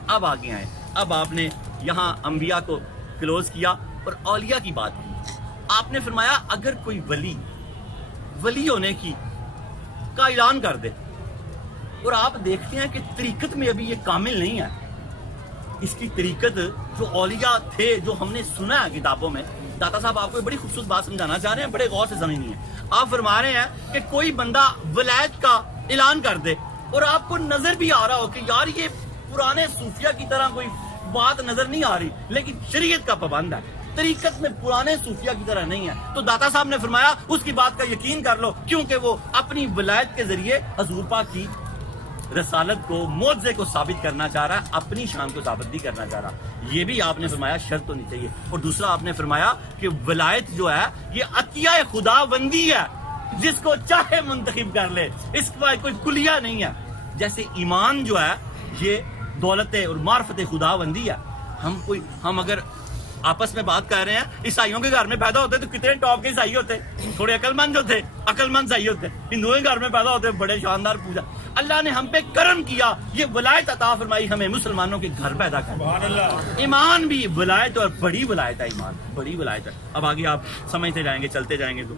اب آگے آئے، اب آپ نے یہاں انبیاء کو کلوز کیا اور اولیاء کی بات کی۔ آپ نے فرمایا اگر کوئی ولی ہونے کا اعلان کر دے اور آپ دیکھتے ہیں کہ طریقت میں ابھی یہ کامل نہیں ہے، اس کی طریقت جو اولیاء تھے جو ہم نے سنا ہے کتابوں میں، داتا صاحب آپ کو بڑی خوبصورت بات سمجھانا چاہ رہے ہیں، بڑے غور سے سمجھنی ہے۔ آپ فرما رہے ہیں کہ کوئی بندہ ولایت کا اعلان کر دے اور آپ کو نظر بھی آ رہا ہو کہ یار یہ پرانے صوفیہ کی طرح کوئی بات نظر نہیں آ رہی، لیکن شریعت کا پابند ہے، طریقت میں پرانے صوفیہ کی طرح نہیں ہے، تو داتا صاحب نے فرمایا اس کی بات کا یقین کر لو، کیونکہ وہ اپنی ولایت کے ذریعے حضور پاک کی رسالت کو، معجزے کو ثابت کرنا چاہ رہا ہے، اپنی شان کو ثابت نہیں کرنا چاہ رہا۔ یہ بھی آپ نے فرمایا شرط ہونی چاہیے، اور دوسرا آپ نے فرمایا کہ ولایت جو ہے یہ عطیہ خدا بندی ہے، جس کو چاہے منتخب کر لے، اس کا کوئی کلیہ نہیں ہے۔ جیسے ایمان جو ہے یہ دولت اور معرفت خدا بندی ہے، ہم اگر آپس میں بات کر رہے ہیں، عیسائیوں کے گھر میں پیدا ہوتے تو کتنے ٹاپ کے عیسائی ہوتے، تھوڑے عقل مند جو تھے، عقل مند عیسائی ہوتے، ہندوؤں کے گھر میں پیدا ہوتے بڑے شاندار پوجا۔ اللہ نے ہم پہ کرم کیا، یہ ولایت عطا فرمائی، ہمیں مسلمانوں کے گھر پیدا کر۔ ایمان بھی ولایت اور بڑی ولایت ہے، ایمان بڑی ولایت ہے۔ اب آگے آپ سمجھتے جائیں گے، چلتے جائیں گے۔ تو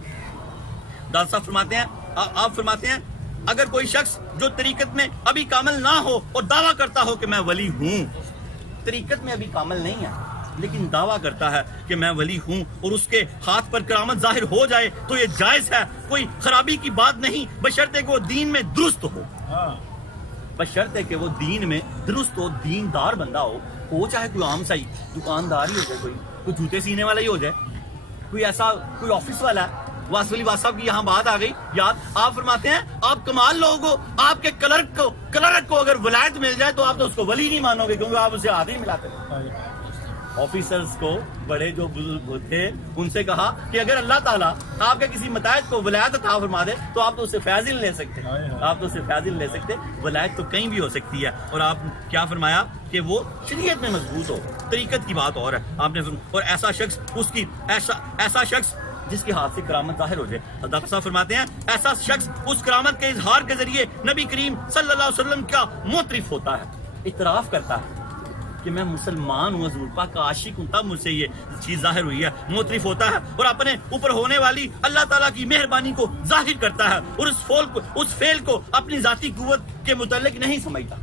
دادا صاحب فرماتے ہیں، آپ فرماتے ہیں اگر کوئی شخص جو طریقت میں ابھی کامل نہ ہو اور دعویٰ کرتا ہو کہ میں ولی ہوں، طریقت میں ابھی کامل نہیں ہے لیکن دعویٰ کرتا ہے کہ میں ولی ہوں، اور اس کے ہاتھ پر کرامت ظاہر ہو جائے تو یہ جائز ہے، کوئی خرابی کی بات نہیں، بشرطے کہ وہ دین میں درست ہو، بشرطے کہ وہ دین میں درست ہو، دیندار بندہ ہو چاہے کوئی عام سا ہی دکاندار ہی ہو جائے، کوئی جوتے سینے والا ہی ہو جائے، کوئی ایسا کوئی آفس والا ہے۔ واسولی واس صاحب کی یہاں بات آ گئی یاد، آپ فرماتے ہیں آپ کمال لوگ ہو، آپ کے کلرک کو اگر ولایت مل جائے تو آپ تو اس کو ولی نہیں مانو گے، کیونکہ آپ اسے ہاتھ ہی ملاتے ہیں۔ آفیسرز کو بڑے جو بزرگ تھے ان سے کہا کہ اگر اللہ تعالیٰ آپ کے کسی متحد کو ولایت عطا فرما دے تو آپ تو اس سے فیض ہی نہیں لے سکتے، آپ تو اس سے فیض ہی نہیں لے سکتے، ولایت تو کہیں بھی ہو سکتی ہے۔ اور آپ کیا فرمایا کہ وہ شریعت میں مضبوط ہو، طریقت کی بات اور ہے آپ نے، اور ایسا شخص جس کے ہاتھ سے کرامت ظاہر ہو جائے۔ داتا صاحب فرماتے ہیں ایسا شخص اس کرامت کے اظہار کے ذریعے نبی کریم صلی اللہ علیہ وسلم کا معترف ہوتا ہے، اعتراف کرتا ہے کہ میں مسلمان ہوں، حضور پاک کا عاشق ہوں، تب مجھ سے یہ چیز ظاہر ہوئی ہے، معترف ہوتا ہے اور اپنے اوپر ہونے والی اللہ تعالیٰ کی مہربانی کو ظاہر کرتا ہے، اور اس فعل کو اپنی ذاتی قوت کے متعلق نہیں سمجھتا،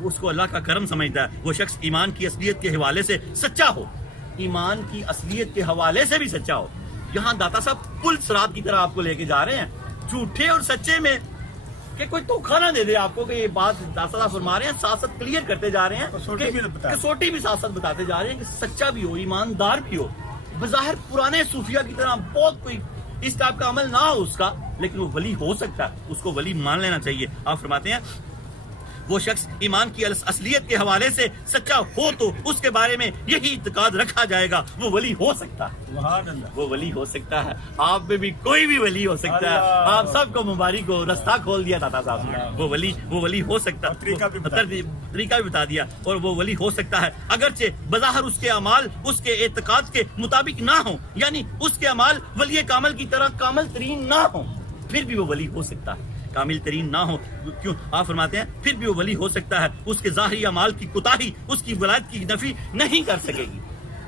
اس کو اللہ کا کرم سمجھتا ہے۔ وہ شخص ایمان کی اصلیت کے حوالے سے سچا ہو، ایمان کی اصلیت کے حوالے سے بھی سچا ہو۔ یہاں داتا صاحب پل صراط کی طرح آپ کو لے کے جا رہے ہیں، جھوٹے اور سچے میں کہ کوئی دھوکہ نہ دے دے آپ کو کہ یہ بات داتا صاحب فرما رہے ہیں، ساتھ ساتھ کلیئر کرتے جا رہے ہیں، کسوٹی بھی ساتھ ساتھ بتاتے جا رہے ہیں کہ سچا بھی ہو، ایماندار بھی ہو، بظاہر پرانے صوفیہ کی طرح بہت کوئی اس ٹائپ کا عمل نہ ہو اس کا، لیکن وہ ولی ہو سکتا ہے، اس کو ولی مان لینا چاہیے۔ آپ فرماتے ہیں وہ شخص ایمان کی اصلیت کے حوالے سے سچا ہو تو اس کے بارے میں یہی اعتقاد رکھا جائے گا وہ ولی ہو سکتا ہے، وہ ولی ہو سکتا ہے، آپ میں بھی کوئی بھی ولی ہو سکتا ہے، آپ سب کو مبارک ہو، رستہ کھول دیا داتا صاحب نے، وہ ولی ہو سکتا ہے، طریقہ بھی بتا دیا، اور وہ ولی ہو سکتا ہے اگرچہ بظاہر اس کے اعمال اس کے اعتقاد کے مطابق نہ ہوں، یعنی اس کے اعمال ولی کامل کی طرح کامل ترین نہ ہوں، پھر بھی وہ ولی ہو سکتا ہے، کامل ترین نہ ہو، کیوں آپ فرماتے ہیں پھر بھی وہ ولی ہو سکتا ہے، اس کے ظاہری اعمال کی کوتاہی اس کی ولایت کی نفی نہیں کر سکے گی،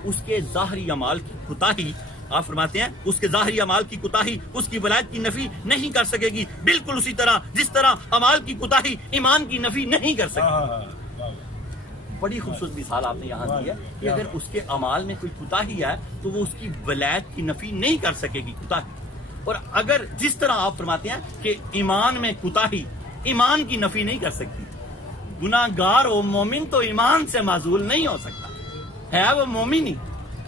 اس کے ظاہری اعمال کی کوتاہی، آپ فرماتے ہیں اس کے ظاہری اعمال کی کوتاہی اس کی ولایت کی نفی نہیں کر سکے گی، بالکل اسی طرح جس طرح اعمال کی کوتاہی ایمان کی نفی نہیں کر سکتی۔ بڑی خوبصورت مثال آپ نے یہاں دی ہے کہ اگر اس کے اعمال میں کوئی کوتاہی ہے تو وہ اس کی ولایت کی نفی نہیں کر سکے گی کوتاہی، اور اگر جس طرح آپ فرماتے ہیں کہ ایمان میں کوتاہی ایمان کی نفی نہیں کر سکتی، گناہ گار ہو مومن تو ایمان سے معزول نہیں ہو سکتا، ہے وہ مومن ہی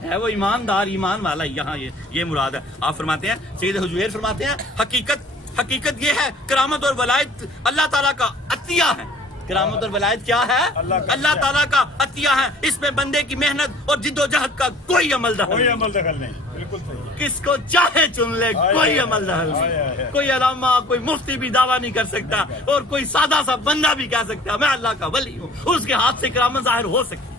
ہے وہ ایماندار ایمان والا، یہاں یہ مراد ہے۔ آپ فرماتے ہیں، سید حجویر فرماتے ہیں، حقیقت یہ ہے کرامت اور ولایت اللہ تعالیٰ کا عطیہ ہے۔ کرامت اور ولایت کیا ہے؟ اللہ تعالیٰ کا عطیہ ہے، اس میں بندے کی محنت اور جد و جہد کا کوئی عمل دخل نہیں۔ بالکل صحیح۔ کس کو چاہے چن لے، کوئی عمل دخل نہیں۔ کوئی علامہ، کوئی مفتی بھی دعویٰ نہیں کر سکتا، اور کوئی سادہ سا بندہ بھی کہہ سکتا میں اللہ کا ولی ہوں، اس کے ہاتھ سے کرامت ظاہر ہو سکتی۔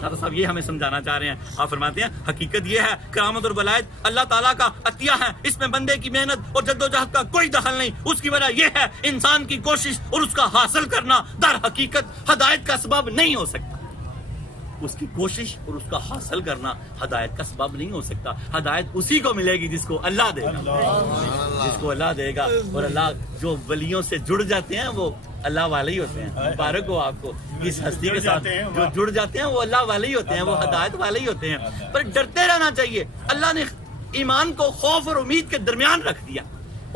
ڈاکٹر صاحب یہ ہمیں سمجھانا چاہ رہے ہیں۔ آپ فرماتے ہیں حقیقت یہ ہے کرامت اور ولایت اللہ تعالیٰ کا عطیہ ہے، اس میں بندے کی محنت اور جد و جہد کا کوئی دخل نہیں۔ اس کی وجہ یہ ہے انسان کی کوشش اور اس کا حاصل کرنا در حقیقت ہدایت کا سبب نہیں ہو سکتا۔ اس کی کوشش اور اس کا حاصل کرنا ہدایت کا سبب نہیں ہو سکتا۔ ہدایت اسی کو ملے گی جس کو اللہ دے گا، جس کو اللہ دے گا۔ اور اللہ جو ولیوں سے جڑ جاتے ہیں وہ اللہ والے ہی ہوتے ہیں۔ مبارک ہو آپ کو اس ہستی کے ساتھ جو جڑ جاتے ہیں، وہ اللہ والے ہی ہوتے ہیں، وہ ہدایت والے ہی ہوتے ہیں۔ پر ڈرتے رہنا چاہیے، اللہ نے ایمان کو خوف اور امید کے درمیان رکھ دیا۔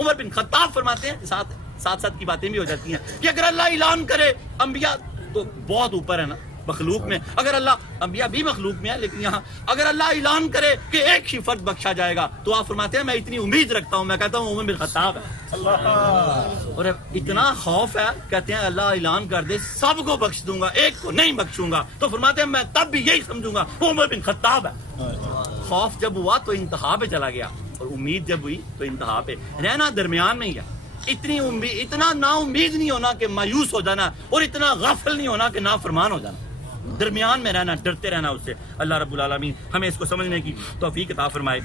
عمر بن خطاب فرماتے ہیں، ساتھ ساتھ کی باتیں بھی ہو جاتی ہیں، کہ اگر اللہ اعلان کرے، انبیاء تو بہت اوپر ہے نا مخلوق میں، اگر اللہ، انبیاء بھی مخلوق میں ہے، لیکن یہاں اگر اللہ اعلان کرے کہ ایک ہی فرد بخشا جائے گا، تو آپ فرماتے ہیں میں اتنی امید رکھتا ہوں، میں کہتا ہوں عمر بن خطاب ہے۔ اور اتنا خوف ہے، کہتے ہیں اللہ اعلان کر دے سب کو بخش دوں گا، ایک کو نہیں بخشوں گا، تو فرماتے ہیں میں تب بھی یہی سمجھوں گا وہ عمر بن خطاب ہے۔ خوف جب ہوا تو انتہا پہ چلا گیا، اور امید جب ہوئی تو انتہا پہ۔ رہنا درمیان میں ہی ہے، اتنا نا امید نہیں ہونا کہ مایوس ہو جانا، اور اتنا غافل نہیں ہونا کہ نافرمان ہو جانا، درمیان میں رہنا، ڈرتے رہنا اس سے۔ اللہ رب العالمین ہمیں اس کو سمجھنے کی توفیق عطا فرمائے۔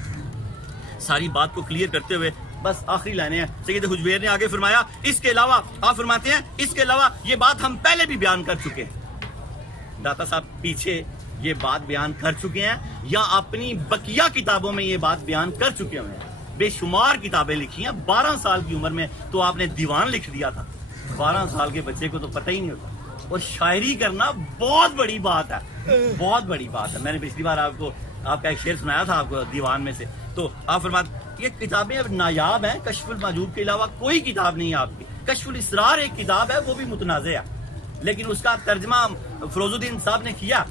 ساری بات کو کلیئر کرتے ہوئے بس آخری لائنیں ہیں۔ سید حجویر نے آگے فرمایا، اس کے علاوہ آپ فرماتے ہیں اس کے علاوہ یہ بات ہم پہلے بھی بیان کر چکے ہیں۔ داتا صاحب پیچھے یہ بات بیان کر چکے ہیں، یا اپنی بقیہ کتابوں میں یہ بات بیان کر چکے ہیں۔ بے شمار کتابیں لکھی ہیں۔ 12 سال کی عمر میں تو آپ نے دیوان لکھ دیا تھا، 12 سال کے بچے کو تو پتہ ہی نہیں ہوتا۔ اور شاعری کرنا بہت بڑی بات ہے، بہت بڑی بات ہے۔ میں نے پچھلی بار آپ کو آپ کا ایک شعر سنایا تھا آپ کو دیوان میں سے، تو آپ فرماتے یہ کتابیں اب نایاب ہیں، کشف المحجوب کے علاوہ کوئی کتاب نہیں ہے آپ کی۔ کشف الاسرار ایک کتاب ہے، وہ بھی متنازع ہے، لیکن اس کا ترجمہ فروز الدین صاحب نے کیا،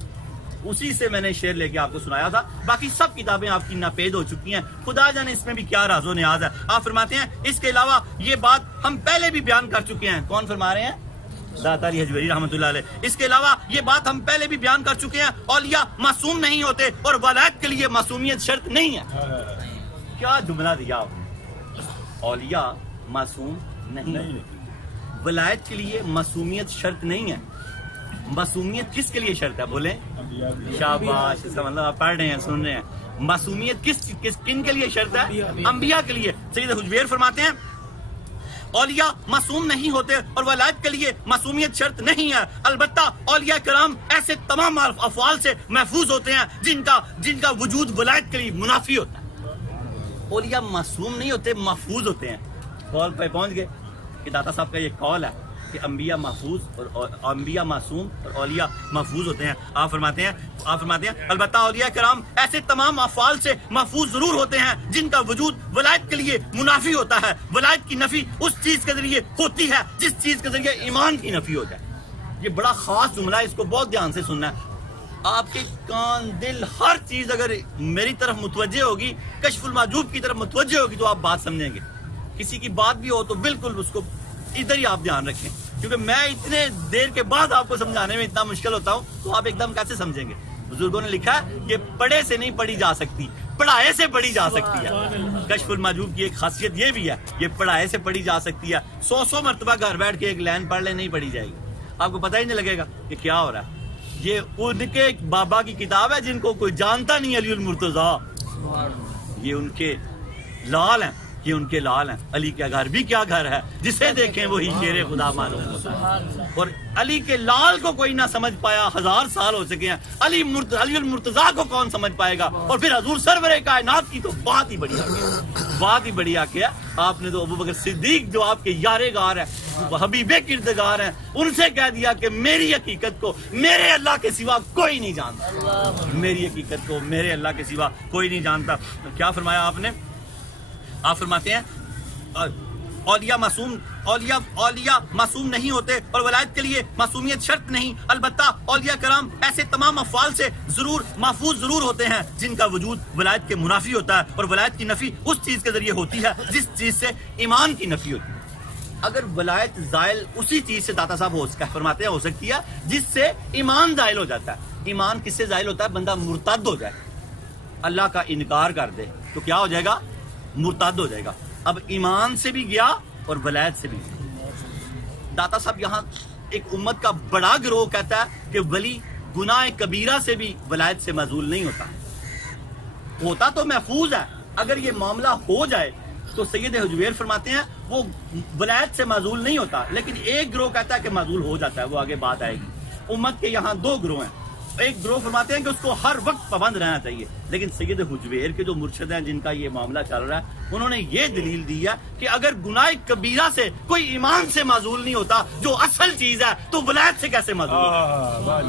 اسی سے میں نے شعر لے کے آپ کو سنایا تھا۔ باقی سب کتابیں آپ کی ناپید ہو چکی ہیں، خدا جانے اس میں بھی کیا راز و نیاز ہے۔ آپ فرماتے ہیں اس کے علاوہ یہ بات ہم پہلے بھی بیان کر چکے ہیں۔ کون فرما رہے ہیں؟ داتا علی حجویری رحمۃ اللہ علیہ۔ اس کے علاوہ یہ بات ہم پہلے بھی بیان کر چکے ہیں، اولیاء معصوم نہیں ہوتے، اور ولایت کے لیے معصومیت شرط نہیں ہے۔ کیا جملہ دیا آپ نے، اولیاء معصوم نہیں، ولایت کے لیے معصومیت شرط نہیں ہے۔ معصومیت کس کے لیے شرط ہے بولیں؟ شاباش، اس کا مطلب آپ پڑھ رہے ہیں، سن رہے ہیں۔ معصومیت کن کے لیے شرط ہے؟ انبیاء کے لیے۔ سید حجویر فرماتے ہیں اولیاء معصوم نہیں ہوتے اور ولایت کے لیے معصومیت شرط نہیں ہے، البتہ اولیاء کرام ایسے تمام افعال سے محفوظ ہوتے ہیں جن کا وجود ولایت کے لیے منافی ہوتا ہے۔ اولیاء معصوم نہیں ہوتے، محفوظ ہوتے ہیں۔ قول پہ پہنچ گئے کہ داتا صاحب کا یہ قول ہے کہ انبیاء محفوظ اور انبیاء معصوم اور اولیاء محفوظ ہوتے ہیں۔ آپ فرماتے ہیں البتہ اولیاء کرام ایسے تمام افعال سے محفوظ ضرور ہوتے ہیں جن کا وجود ولایت کے لیے منافی ہوتا ہے۔ ولایت کی نفی اس چیز کے ذریعے ہوتی ہے جس چیز کے ذریعے ایمان کی نفی ہو جائے۔ یہ بڑا خاص جملہ ہے، اس کو بہت دھیان سے سننا ہے۔ آپ کے کان، دل، ہر چیز اگر میری طرف متوجہ ہوگی، کشف المحجوب کی طرف متوجہ ہوگی، تو آپ بات سمجھیں گے۔ کسی کی بات بھی ہو تو بالکل اس کو ادھر ہی آپ دھیان رکھیں، کیونکہ میں اتنے دیر کے بعد آپ کو سمجھانے میں اتنا مشکل ہوتا ہوں، تو آپ ایک دم کیسے سمجھیں گے؟ بزرگوں نے لکھا ہے کہ پڑھے سے نہیں پڑھی جا سکتی، پڑھائے سے پڑھی جا سکتی ہے۔ کشف المحجوب کی ایک خاصیت یہ بھی ہے، یہ پڑھائے سے پڑھی جا سکتی ہے۔ 100 مرتبہ گھر بیٹھ کے ایک لائن پڑھ لے، نہیں پڑھی جائے گی، آپ کو پتہ ہی نہیں لگے گا کہ کیا ہو رہا ہے۔ یہ ان کے بابا کی کتاب ہے جن کو کوئی جانتا نہیں، علی المرتضیٰ، یہ ان کے لال ہیں، یہ ان کے لال ہیں۔ علی کا گھر بھی کیا گھر ہے، جسے دیکھیں وہی شیر خدا معلوم ہوتا ہے۔ اور علی کے لال کو کوئی نہ سمجھ پایا، 1000 سال ہو چکے ہیں، علی المرتضیٰ کو کون سمجھ پائے گا؟ اور پھر حضور سرور کائنات کی تو بات ہی بڑی آگے ہے، بات ہی بڑی آگے ہے۔ آپ نے تو ابوبکر صدیق جو آپ کے یارے گار ہیں، حبیب کردگار ہیں، ان سے کہہ دیا کہ میری حقیقت کو میرے اللہ کے سوا کوئی نہیں جانتا، میری حقیقت کو میرے اللہ کے سوا کوئی نہیں جانتا۔ کیا فرمایا آپ نے؟ آپ فرماتے ہیں اولیاء معصوم نہیں ہوتے اور ولایت کے لیے معصومیت شرط نہیں، البتہ اولیاء کرام ایسے تمام افعال سے محفوظ ضرور ہوتے ہیں جن کا وجود ولایت کے منافی ہوتا ہے، اور ولایت کی نفی اس چیز کے ذریعے ہوتی ہے جس چیز سے ایمان کی نفی ہوتی ہے۔ اگر ولایت زائل اسی چیز سے داتا صاحب فرماتے ہیں ہو سکتی ہے جس سے ایمان زائل ہو جاتا ہے۔ ایمان کس سے زائل ہوتا ہے؟ بندہ مرتد ہو جائے، اللہ کا انکار کر دے تو کیا ہو جائے گا؟ مرتد ہو جائے گا۔ اب ایمان سے بھی گیا اور ولایت سے بھی گیا۔ داتا صاحب یہاں ایک امت کا بڑا گروہ کہتا ہے کہ ولی گناہ کبیرہ سے بھی ولایت سے معزول نہیں ہوتا تو محفوظ ہے، اگر یہ معاملہ ہو جائے تو سید حجویر فرماتے ہیں وہ ولایت سے معزول نہیں ہوتا، لیکن ایک گروہ کہتا ہے کہ معزول ہو جاتا ہے، وہ آگے بات آئے گی۔ امت کے یہاں دو گروہ ہیں، ایک گروہ فرماتے ہیں کہ اس کو ہر وقت پابند رہنا چاہیے، لیکن سید حجویر کے جو مرشد ہیں جن کا یہ معاملہ چل رہا ہے انہوں نے یہ دلیل دی ہے کہ اگر گناہ کبیرہ سے کوئی ایمان سے معزول نہیں ہوتا جو اصل چیز ہے تو ولایت سے کیسے معزول ہوتا؟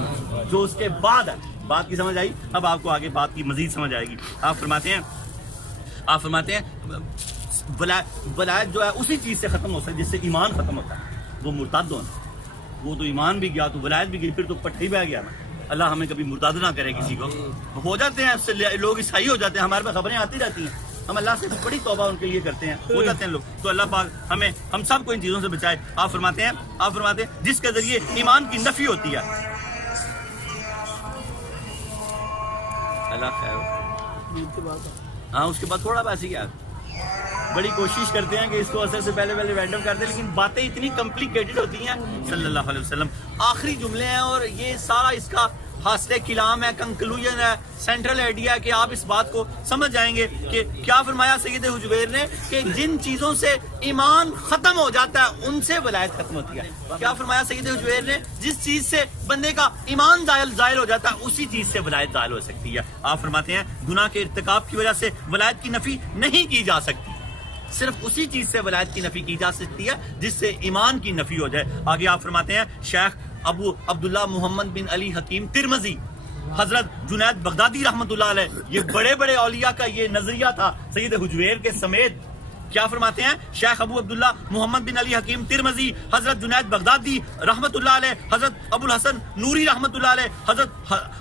جو اس کے بعد ہے۔ بات کی سمجھ آئی؟ اب آپ کو آگے بات کی مزید سمجھ آئے گی۔ آپ فرماتے ہیں ولایت جو ہے اسی چیز سے ختم ہو سکتا ہے جس سے ایمان ختم ہوتا ہے، وہ مرتد ہونا۔ وہ تو ایمان بھی گیا تو ولایت بھی گئی، پھر تو پٹھے بہ گیا نا۔ اللہ ہمیں کبھی مرتد نہ کرے کسی کو۔ ہو جاتے ہیں لوگ عیسائی ہو جاتے ہیں، ہمارے پاس خبریں آتی رہتی ہیں، ہم اللہ سے بڑی توبہ ان کے لیے کرتے ہیں، ہو جاتے ہیں لوگ، تو اللہ پاک ہم سب کو ان چیزوں سے بچائے۔ آپ فرماتے ہیں جس کے ذریعے ایمان کی نفی ہوتی ہے۔ اللہ خیر، ہاں اس کے بعد تھوڑا بس ہی ہے، بڑی کوشش کرتے ہیں کہ اس کو اثر سے پہلے رینڈم کر دیں، لیکن باتیں اتنی کمپلیکیٹڈ ہوتی ہیں صلی اللہ علیہ وسلم۔ آخری جملے ہیں اور یہ سارا اس کا حاصل کلام ہے، کنکلوژن ہے، سینٹرل آئیڈیا ہے کہ آپ اس بات کو سمجھ جائیں گے کہ کیا فرمایا سید حجویر نے کہ جن چیزوں سے ایمان ختم ہو جاتا ہے ان سے ولایت ختم ہوتی ہے۔ کیا فرمایا سید حجویر نے؟ جس چیز سے بندے کا ایمان زائل ہو جاتا ہے اسی چیز سے ولایت زائل ہو سکتی ہے۔ آپ فرماتے ہیں گناہ کے ارتکاب کی وجہ سے ولایت کی نفی نہیں کی جا سکتی، صرف اسی چیز سے ولایت کی نفی کی جا سکتی ہے جس سے ایمان کی نفی ہو جائے۔ آگے آپ فرماتے ہیں شیخ ابو عبداللہ محمد بن علی حکیم ترمذی، حضرت جنید بغدادی رحمت اللہ علیہ، یہ بڑے بڑے اولیاء کا یہ نظریہ تھا سید حجویر کے سمیت۔ کیا فرماتے ہیں؟ شیخ ابو عبداللہ محمد بن علی حکیم ترمذی، حضرت جنید بغدادی رحمت اللہ علیہ، حضرت ابو الحسن نوری رحمت اللہ علیہ،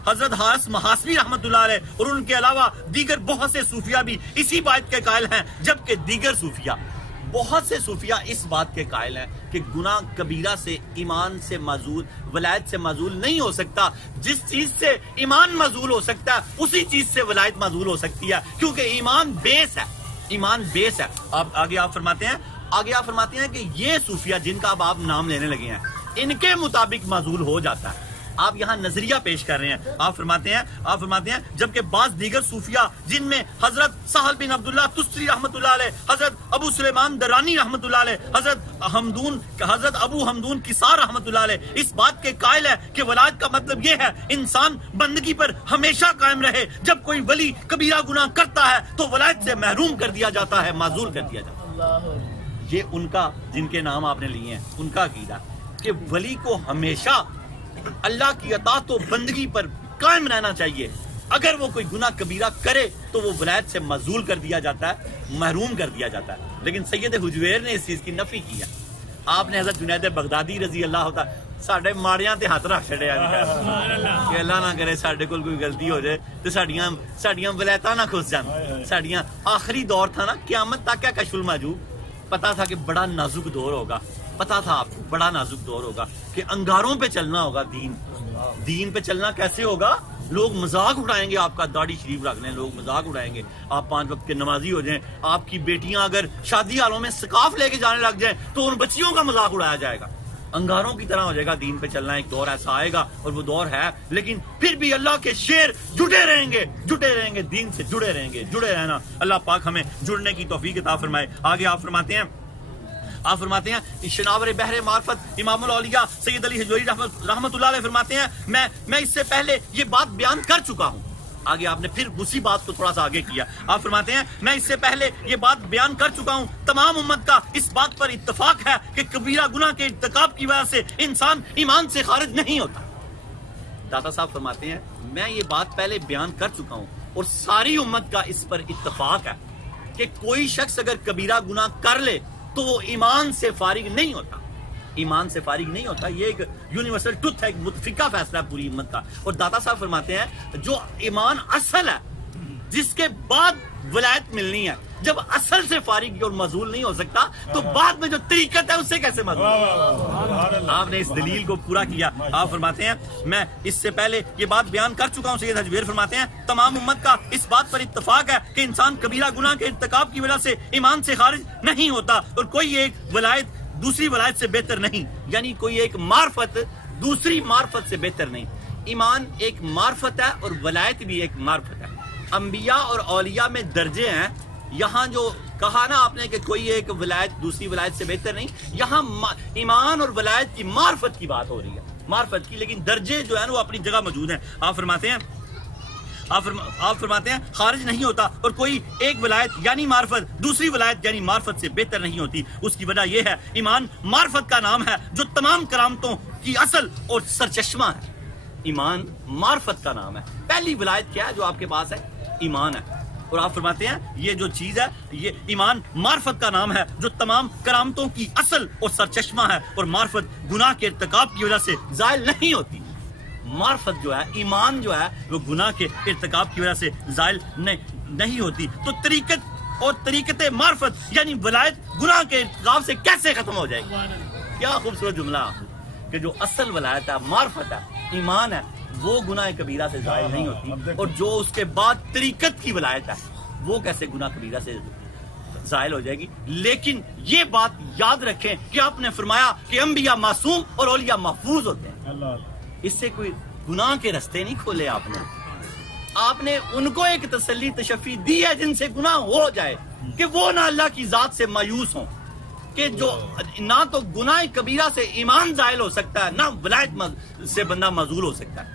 حضرت حارث محاسبی رحمت اللہ علیہ، اور ان کے علاوہ دیگر بہت سے صوفیہ بھی اسی بات کے قائل ہیں، جبکہ دیگر صوفیہ بہت سے صوفیہ اس بات کے قائل ہیں کہ گناہ کبیرہ سے ایمان سے معزول، ولایت سے معزول نہیں ہو سکتا۔ جس چیز سے ایمان معزول ہو سکتا ہے اسی چیز سے ولایت معزول ہو سکتی ہے، کیونکہ ایمان بیس ہے، ایمان بیس ہے۔ آگے آپ فرماتے ہیں کہ یہ صوفیہ جن کا اب آپ نام لینے لگے ہیں ان کے مطابق معزول ہو جاتا ہے۔ آپ یہاں نظریہ پیش کر رہے ہیں۔ آپ فرماتے ہیں جبکہ بعض دیگر صوفیہ جن میں حضرت سہل بن عبداللہ تستری رحمت اللہ علیہ، حضرت ابو سلیمان درانی رحمت اللہ علیہ، حضرت ابو حمدون کسار رحمت اللہ علیہ اس بات کے قائل ہے کہ ولایت کا مطلب یہ ہے انسان بندگی پر ہمیشہ قائم رہے، جب کوئی ولی کبیرہ گناہ کرتا ہے تو ولایت سے محروم کر دیا جاتا ہے، معزول کر دیا جاتا ہے۔ یہ ان کا جن کے نام آپ نے لیے ہیں ان کا عقیدہ کہ ولی کو ہمیشہ اللہ کی اطاعت و بندگی پر قائم رہنا چاہیے، اگر وہ کوئی گناہ کبیرہ کرے تو وہ ولایت سے معزول کر دیا جاتا ہے، محروم کر دیا جاتا ہے۔ لیکن سید حجویر نے اس چیز کی نفی کی ہے۔ آپ نے حضرت جنید بغدادی رضی اللہ تعالی ساڈے ماڑیاں تے ہاتھ رکھ چھڑیا کہ اللہ نہ کرے ساڈے کول کوئی غلطی ہو جائے تے ساڈیاں ولایتاں نہ کھس جان۔ ساڈیاں آخری دور تھا نا، قیامت تک ہے کشف المحجوب، پتا تھا کہ بڑا نازک دور ہوگا، پتا تھا آپ کو بڑا نازک دور ہوگا کہ انگاروں پہ چلنا ہوگا، دین پہ چلنا کیسے ہوگا؟ لوگ مذاق اڑائیں گے، آپ کا داڑھی شریف رکھ لیں لوگ مذاق اڑائیں گے، آپ 5 وقت کے نمازی ہو جائیں، آپ کی بیٹیاں اگر شادی حالوں میں سکاف لے کے جانے لگ جائیں تو ان بچیوں کا مذاق اڑایا جائے گا، انگاروں کی طرح ہو جائے گا دین پہ چلنا۔ ایک دور ایسا آئے گا اور وہ دور ہے، لیکن پھر بھی اللہ کے شیر جڑے رہیں گے، دین سے جڑے رہیں گے، جڑے رہنا۔ اللہ پاک ہمیں جڑنے کی توفیق عطا فرمائے۔ آگے آپ فرماتے ہیں شناور بحر معرفت امام الاولیاء سید علی حجویری رحمت اللہ علیہ فرماتے ہیں میں اس سے پہلے یہ بات بیان کر چکا ہوں۔ آگے آپ نے پھر اسی بات کو تھوڑا سا آگے کیا۔ آپ فرماتے ہیں میں اس سے پہلے یہ بات بیان کر چکا ہوں، تمام امت کا اس بات پر اتفاق ہے کہ کبیرہ گناہ کے ارتکاب کی وجہ سے انسان ایمان سے خارج نہیں ہوتا۔ داتا صاحب فرماتے ہیں میں یہ بات پہلے بیان کر چکا ہوں اور ساری امت کا اس پر اتفاق ہے کہ کوئی شخص اگر کبیرہ گناہ کر لے تو وہ ایمان سے فارغ نہیں ہوتا، ایمان سے فارغ نہیں ہوتا. یہ ایک یونیورسل ٹروتھ ہے، ایک متفقہ فیصلہ ہے پوری امت کا. اور داتا صاحب فرماتے ہیں جو ایمان اصل ہے جس کے بعد ولایت ملنی ہے، جب اصل سے فارغ اور معزول نہیں ہو سکتا تو بعد میں جو طریقت ہے اس سے کیسے معزول؟ آپ نے اس دلیل کو پورا کیا. آپ فرماتے ہیں میں اس سے پہلے یہ بات بیان کر چکا ہوں. سید حجویر فرماتے ہیں تمام امت کا اس بات پر اتفاق ہے کہ انسان کبیرہ گناہ کے ارتکاب کی وجہ سے ایمان سے خارج نہیں ہوتا، اور کوئی ایک ولایت دوسری ولایت سے بہتر نہیں، یعنی کوئی ایک معرفت دوسری معرفت سے بہتر نہیں. ایمان ایک معرفت ہے اور ولایت بھی ایک معرفت ہے. انبیاء اور اولیاء میں درجے ہیں. یہاں جو کہا نا آپ نے کہ کوئی ایک ولایت دوسری ولایت سے بہتر نہیں، یہاں ایمان اور ولایت کی معرفت کی بات ہو رہی ہے، معرفت کی، لیکن درجے جو ہیں وہ اپنی جگہ موجود ہیں. آپ فرماتے ہیں خارج نہیں ہوتا، اور کوئی ایک ولایت یعنی معرفت دوسری ولایت یعنی معرفت سے بہتر نہیں ہوتی. اس کی وجہ یہ ہے ایمان معرفت کا نام ہے جو تمام کرامتوں کی اصل اور سرچشمہ ہے. ایمان معرفت کا نام ہے. پہلی ولایت کیا ہے جو آپ کے پاس ہے؟ ایمان ہے. اور آپ فرماتے ہیں یہ جو چیز ہے یہ ایمان معرفت کا نام ہے جو تمام کرامتوں کی اصل اور سرچشمہ ہے، اور معرفت گناہ کے ارتکاب کی وجہ سے زائل نہیں ہوتی. معرفت جو ہے، ایمان جو ہے وہ گناہ کے ارتکاب کی وجہ سے زائل نہیں ہوتی. تو طریقت اور طریقت معرفت یعنی ولایت گناہ کے ارتکاب سے کیسے ختم ہو جائے گی؟ کیا خوبصورت جملہ کہ جو اصل ولایت ہے، معرفت ہے، ایمان ہے، وہ گناہ کبیرہ سے ظاہر نہیں ہوتی، اور جو اس کے بعد طریقت کی ولایت ہے وہ کیسے گناہ کبیرہ سے ظاہر ہو جائے گی. لیکن یہ بات یاد رکھیں کہ آپ نے فرمایا کہ انبیاء معصوم اور اولیاء محفوظ ہوتے ہیں. اس سے کوئی گناہ کے رستے نہیں کھولے. آپ نے ان کو ایک تسلی تشفی دی ہے جن سے گناہ ہو جائے، کہ وہ نہ اللہ کی ذات سے مایوس ہوں، کہ جو نہ تو گناہ کبیرہ سے ایمان زائل ہو سکتا ہے، نہ ولایت سے بندہ معزول ہو سکتا ہے،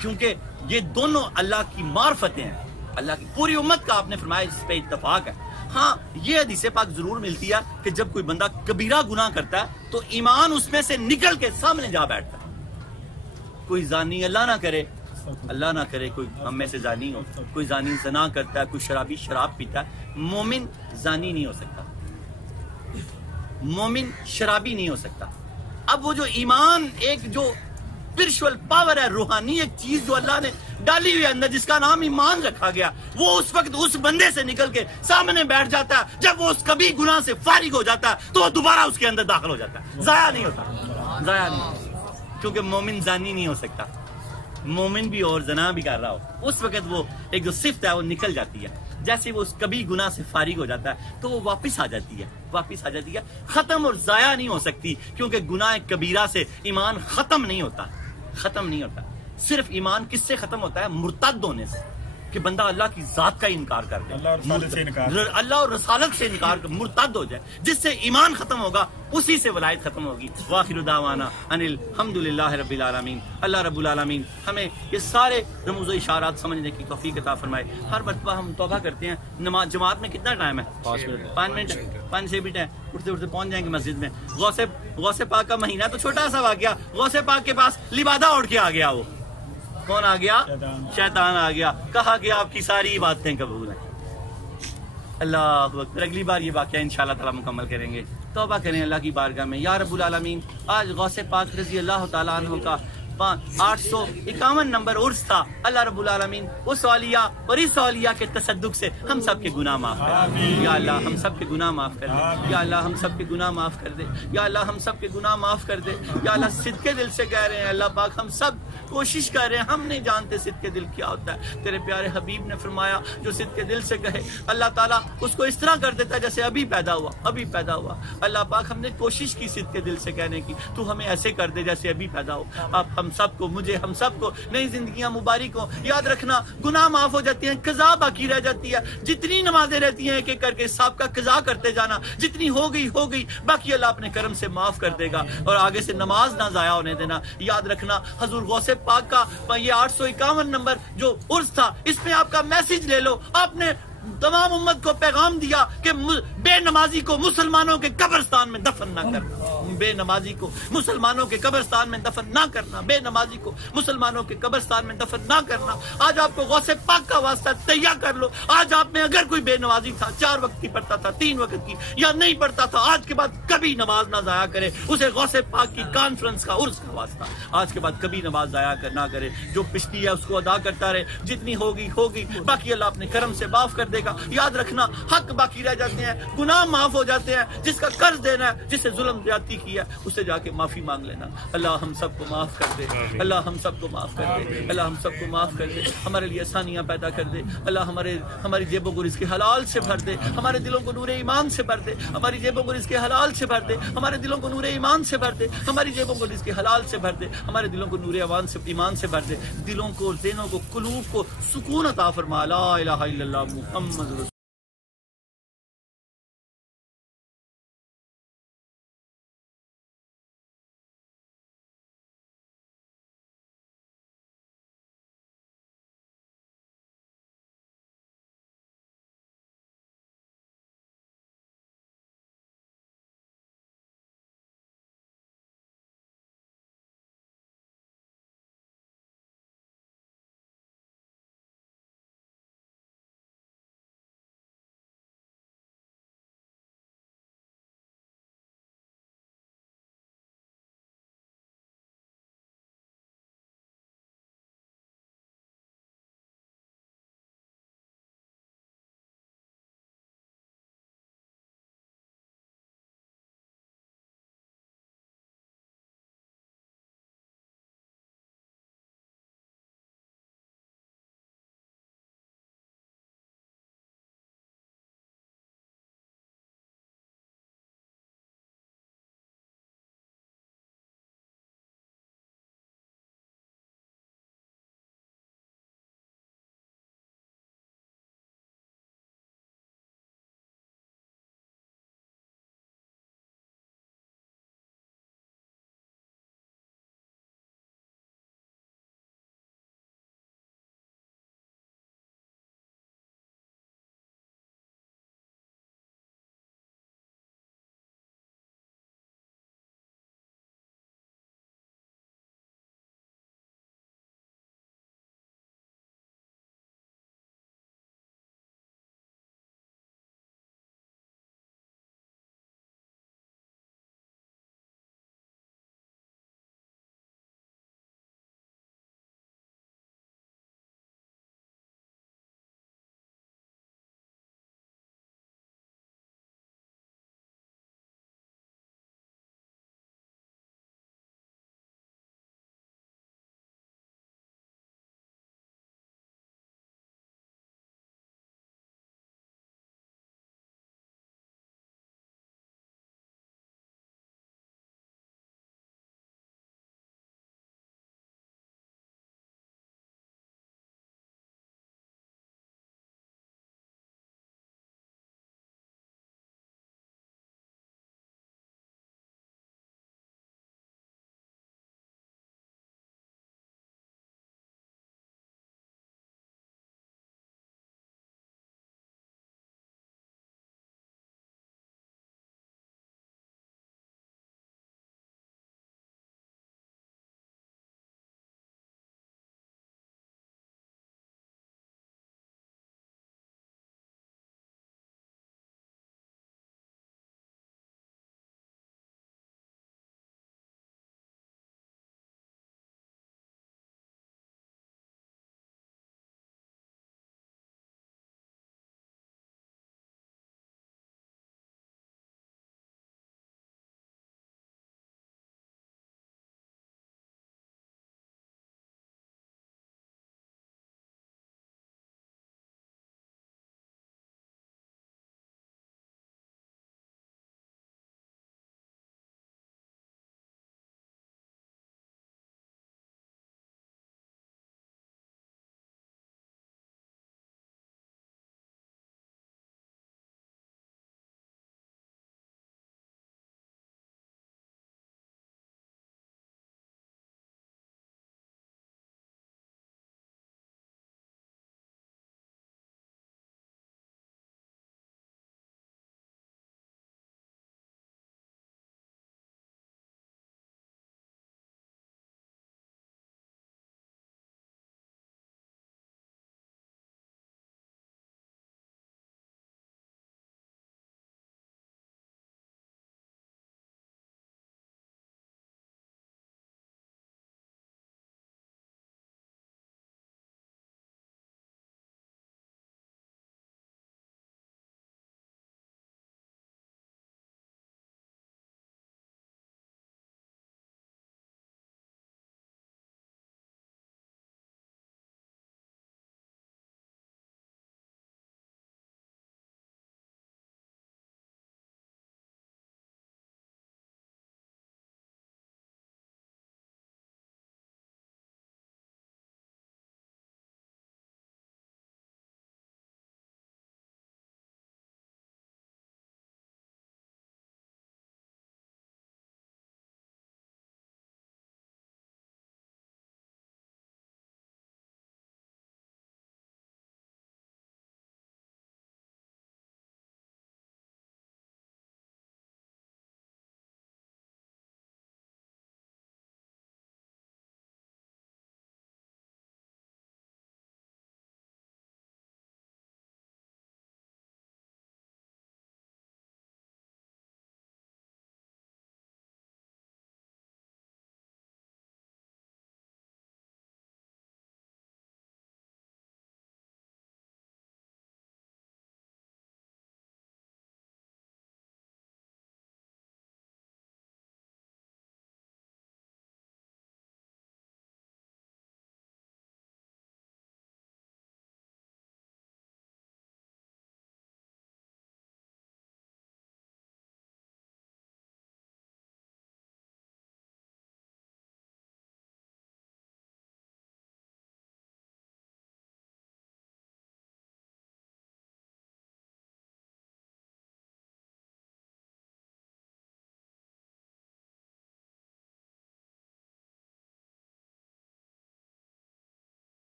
کیونکہ یہ دونوں اللہ کی معرفتیں ہیں. اللہ کی پوری امت کا آپ نے فرمایا اس پہ اتفاق ہے. ہاں یہ حدیث پاک ضرور ملتی ہے کہ جب کوئی بندہ کبیرہ گناہ کرتا ہے تو ایمان اس میں سے نکل کے سامنے جا بیٹھتا ہے. کوئی زانی اللہ نہ کرے کوئی ہم میں سے زانی ہو، کوئی زانی زنا کرتا ہے، کوئی شرابی شراب پیتا ہے، مومن زانی نہیں ہو سکتا، مومن شرابی نہیں ہو سکتا. اب وہ جو ایمان ایک جو اسپرچول پاور ہے، روحانی ایک چیز جو اللہ نے ڈالی ہوئی اندر جس کا نام ایمان رکھا گیا، وہ اس وقت اس بندے سے نکل کے سامنے بیٹھ جاتا ہے. جب وہ اس کبھی گناہ سے فارغ ہو جاتا ہے تو وہ دوبارہ اس کے اندر داخل ہو جاتا ہے، ضائع نہیں ہوتا، کیونکہ مومن زانی نہیں ہو سکتا. مومن بھی اور زنا بھی کر رہا ہو، اس وقت وہ ایک جو صفت ہے وہ نکل جاتی ہے. جیسے وہ اس کبھی گناہ سے فارغ ہو جاتا ہے تو وہ واپس آ جاتی ہے، ختم اور ضائع نہیں ہو سکتی، کیونکہ گناہ کبیرہ سے ایمان ختم نہیں ہوتا. صرف ایمان کس سے ختم ہوتا ہے؟ مرتد ہونے سے، کہ بندہ اللہ کی ذات کا انکار کر دے، اللہ اور رسالت سے انکار کر مرتد ہو جائے. جس سے ایمان ختم ہوگا اسی سے ولایت ختم ہوگی. وآخر دعوانا ان الحمدللہ رب العالمین. اللہ رب العالمین ہمیں یہ سارے رموز و اشارات سمجھنے کی توفیق عطا فرمائے. ہر مرتبہ ہم توبہ کرتے ہیں. نماز جماعت میں کتنا ٹائم ہے؟ 5 منٹ 5-6 منٹ ہے. اٹھتے اٹھتے پہنچ جائیں گے مسجد میں. غوث پاک کا مہینہ تو چھوٹا سا واقعہ. غوث پاک کے پاس لبادہ اڑ کے آ گیا. وہ کون آ گیا؟ شیطان آ گیا. کہا کہ آپ کی ساری باتیں قبول ہیں. اللہ اکبر. اگلی بار یہ واقعہ انشاءاللہ تعالی مکمل کریں گے. توبہ کریں اللہ کی بارگاہ میں. یا رب العالمین آج غوث پاک رضی اللہ تعالیٰ عنہ کا 851 نمبر عرس تھا. اللہ رب العالمین اس اولیاء اور اس اولیاء کے تصدق سے ہم سب کے گناہ معاف کر دے. یا اللہ ہم سب کے گناہ معاف کر دے. یا اللہ ہم سب کے گناہ معاف کر دے. یا اللہ ہم سب کے گناہ معاف کر دے. یا اللہ صدقے دل سے کہہ رہے ہیں اللہ پاک ہم سب کوشش کر رہے ہیں، ہم نہیں جانتے صدقے دل کیا ہوتا ہے. تیرے پیارے حبیب نے فرمایا جو صدقے دل سے کہے اللہ تعالیٰ اس کو اس طرح کر دیتا ہے جیسے ابھی پیدا ہوا. اللہ پاک ہم نے کوشش کی صدقے دل سے کہنے کی، تو ہمیں ایسے کر دے جیسے ابھی پیدا ہو. اب ہم سب کو ہم سب کو نئی زندگیاں مبارک ہو. یاد رکھنا گناہ معاف ہو جاتی ہیں، قضا باقی رہ جاتی ہے. جتنی نمازیں رہتی ہیں ایک ایک کر کے حساب کا قضا کرتے جانا. جتنی ہو گئی باقی اللہ اپنے کرم سے معاف کر دے گا. اور آگے سے نماز نہ ضائع ہونے دینا. یاد رکھنا حضور غوث پاک کا یہ 851 نمبر جو عرس تھا، اس میں آپ کا میسج لے لو. آپ نے تمام امت کو پیغام دیا کہ بے نمازی کو مسلمانوں کے قبرستان میں دفن نہ کرنا. بے نمازی کو مسلمانوں کے قبرستان میں دفن نہ کرنا، بے نمازی کو مسلمانوں کے قبرستان میں دفن نہ کرنا۔ آج آپ کو غوث پاک کا واسطہ تیار کر لو، آج آپ میں اگر کوئی بے نمازی تھا، 4 وقت کی پڑھتا تھا، 3 وقت کی یا نہیں پڑھتا تھا، آج کے بعد کبھی نماز نہ ضائع کرے، اسے غوث پاک کی کانفرنس کا عرس کا واسطہ آج کے بعد کبھی نماز ضائع نہ کرے، جو پچھلی ہے اس کو ادا کرتا رہے، جتنی ہوگی باقی اللہ اپنے کرم سے معاف کر دے گا۔ یاد رکھنا حق باقی رہ جاتے ہیں، گناہ معاف ہو جاتے ہیں، جس کا قرض دینا ہے، جسے ظلم زیادتی کیا اسے جا کے معافی مانگ لینا۔ اللہ ہم سب کو معاف کر دے، اللہ ہم سب کو معاف کر دے، اللہ ہم سب کو معاف کر دے، ہمارے لیے آسانیاں پیدا کر دے، اللہ ہماری جیبوں کو رزق حلال سے بھر دے، ہمارے دلوں کو نور ایمان سے بھر دے، ہماری جیبوں کو رزق حلال سے بھر دے، ہمارے دلوں کو نور ایمان سے بھر دے، ہماری جیبوں کو رزق حلال سے بھر دے، ہمارے دلوں کو نور ایمان سے بھر دے، دلوں کو، ذہنوں کو، قلوب کو سکون عطا فرما۔ لا الہ الا اللہ محمد رسول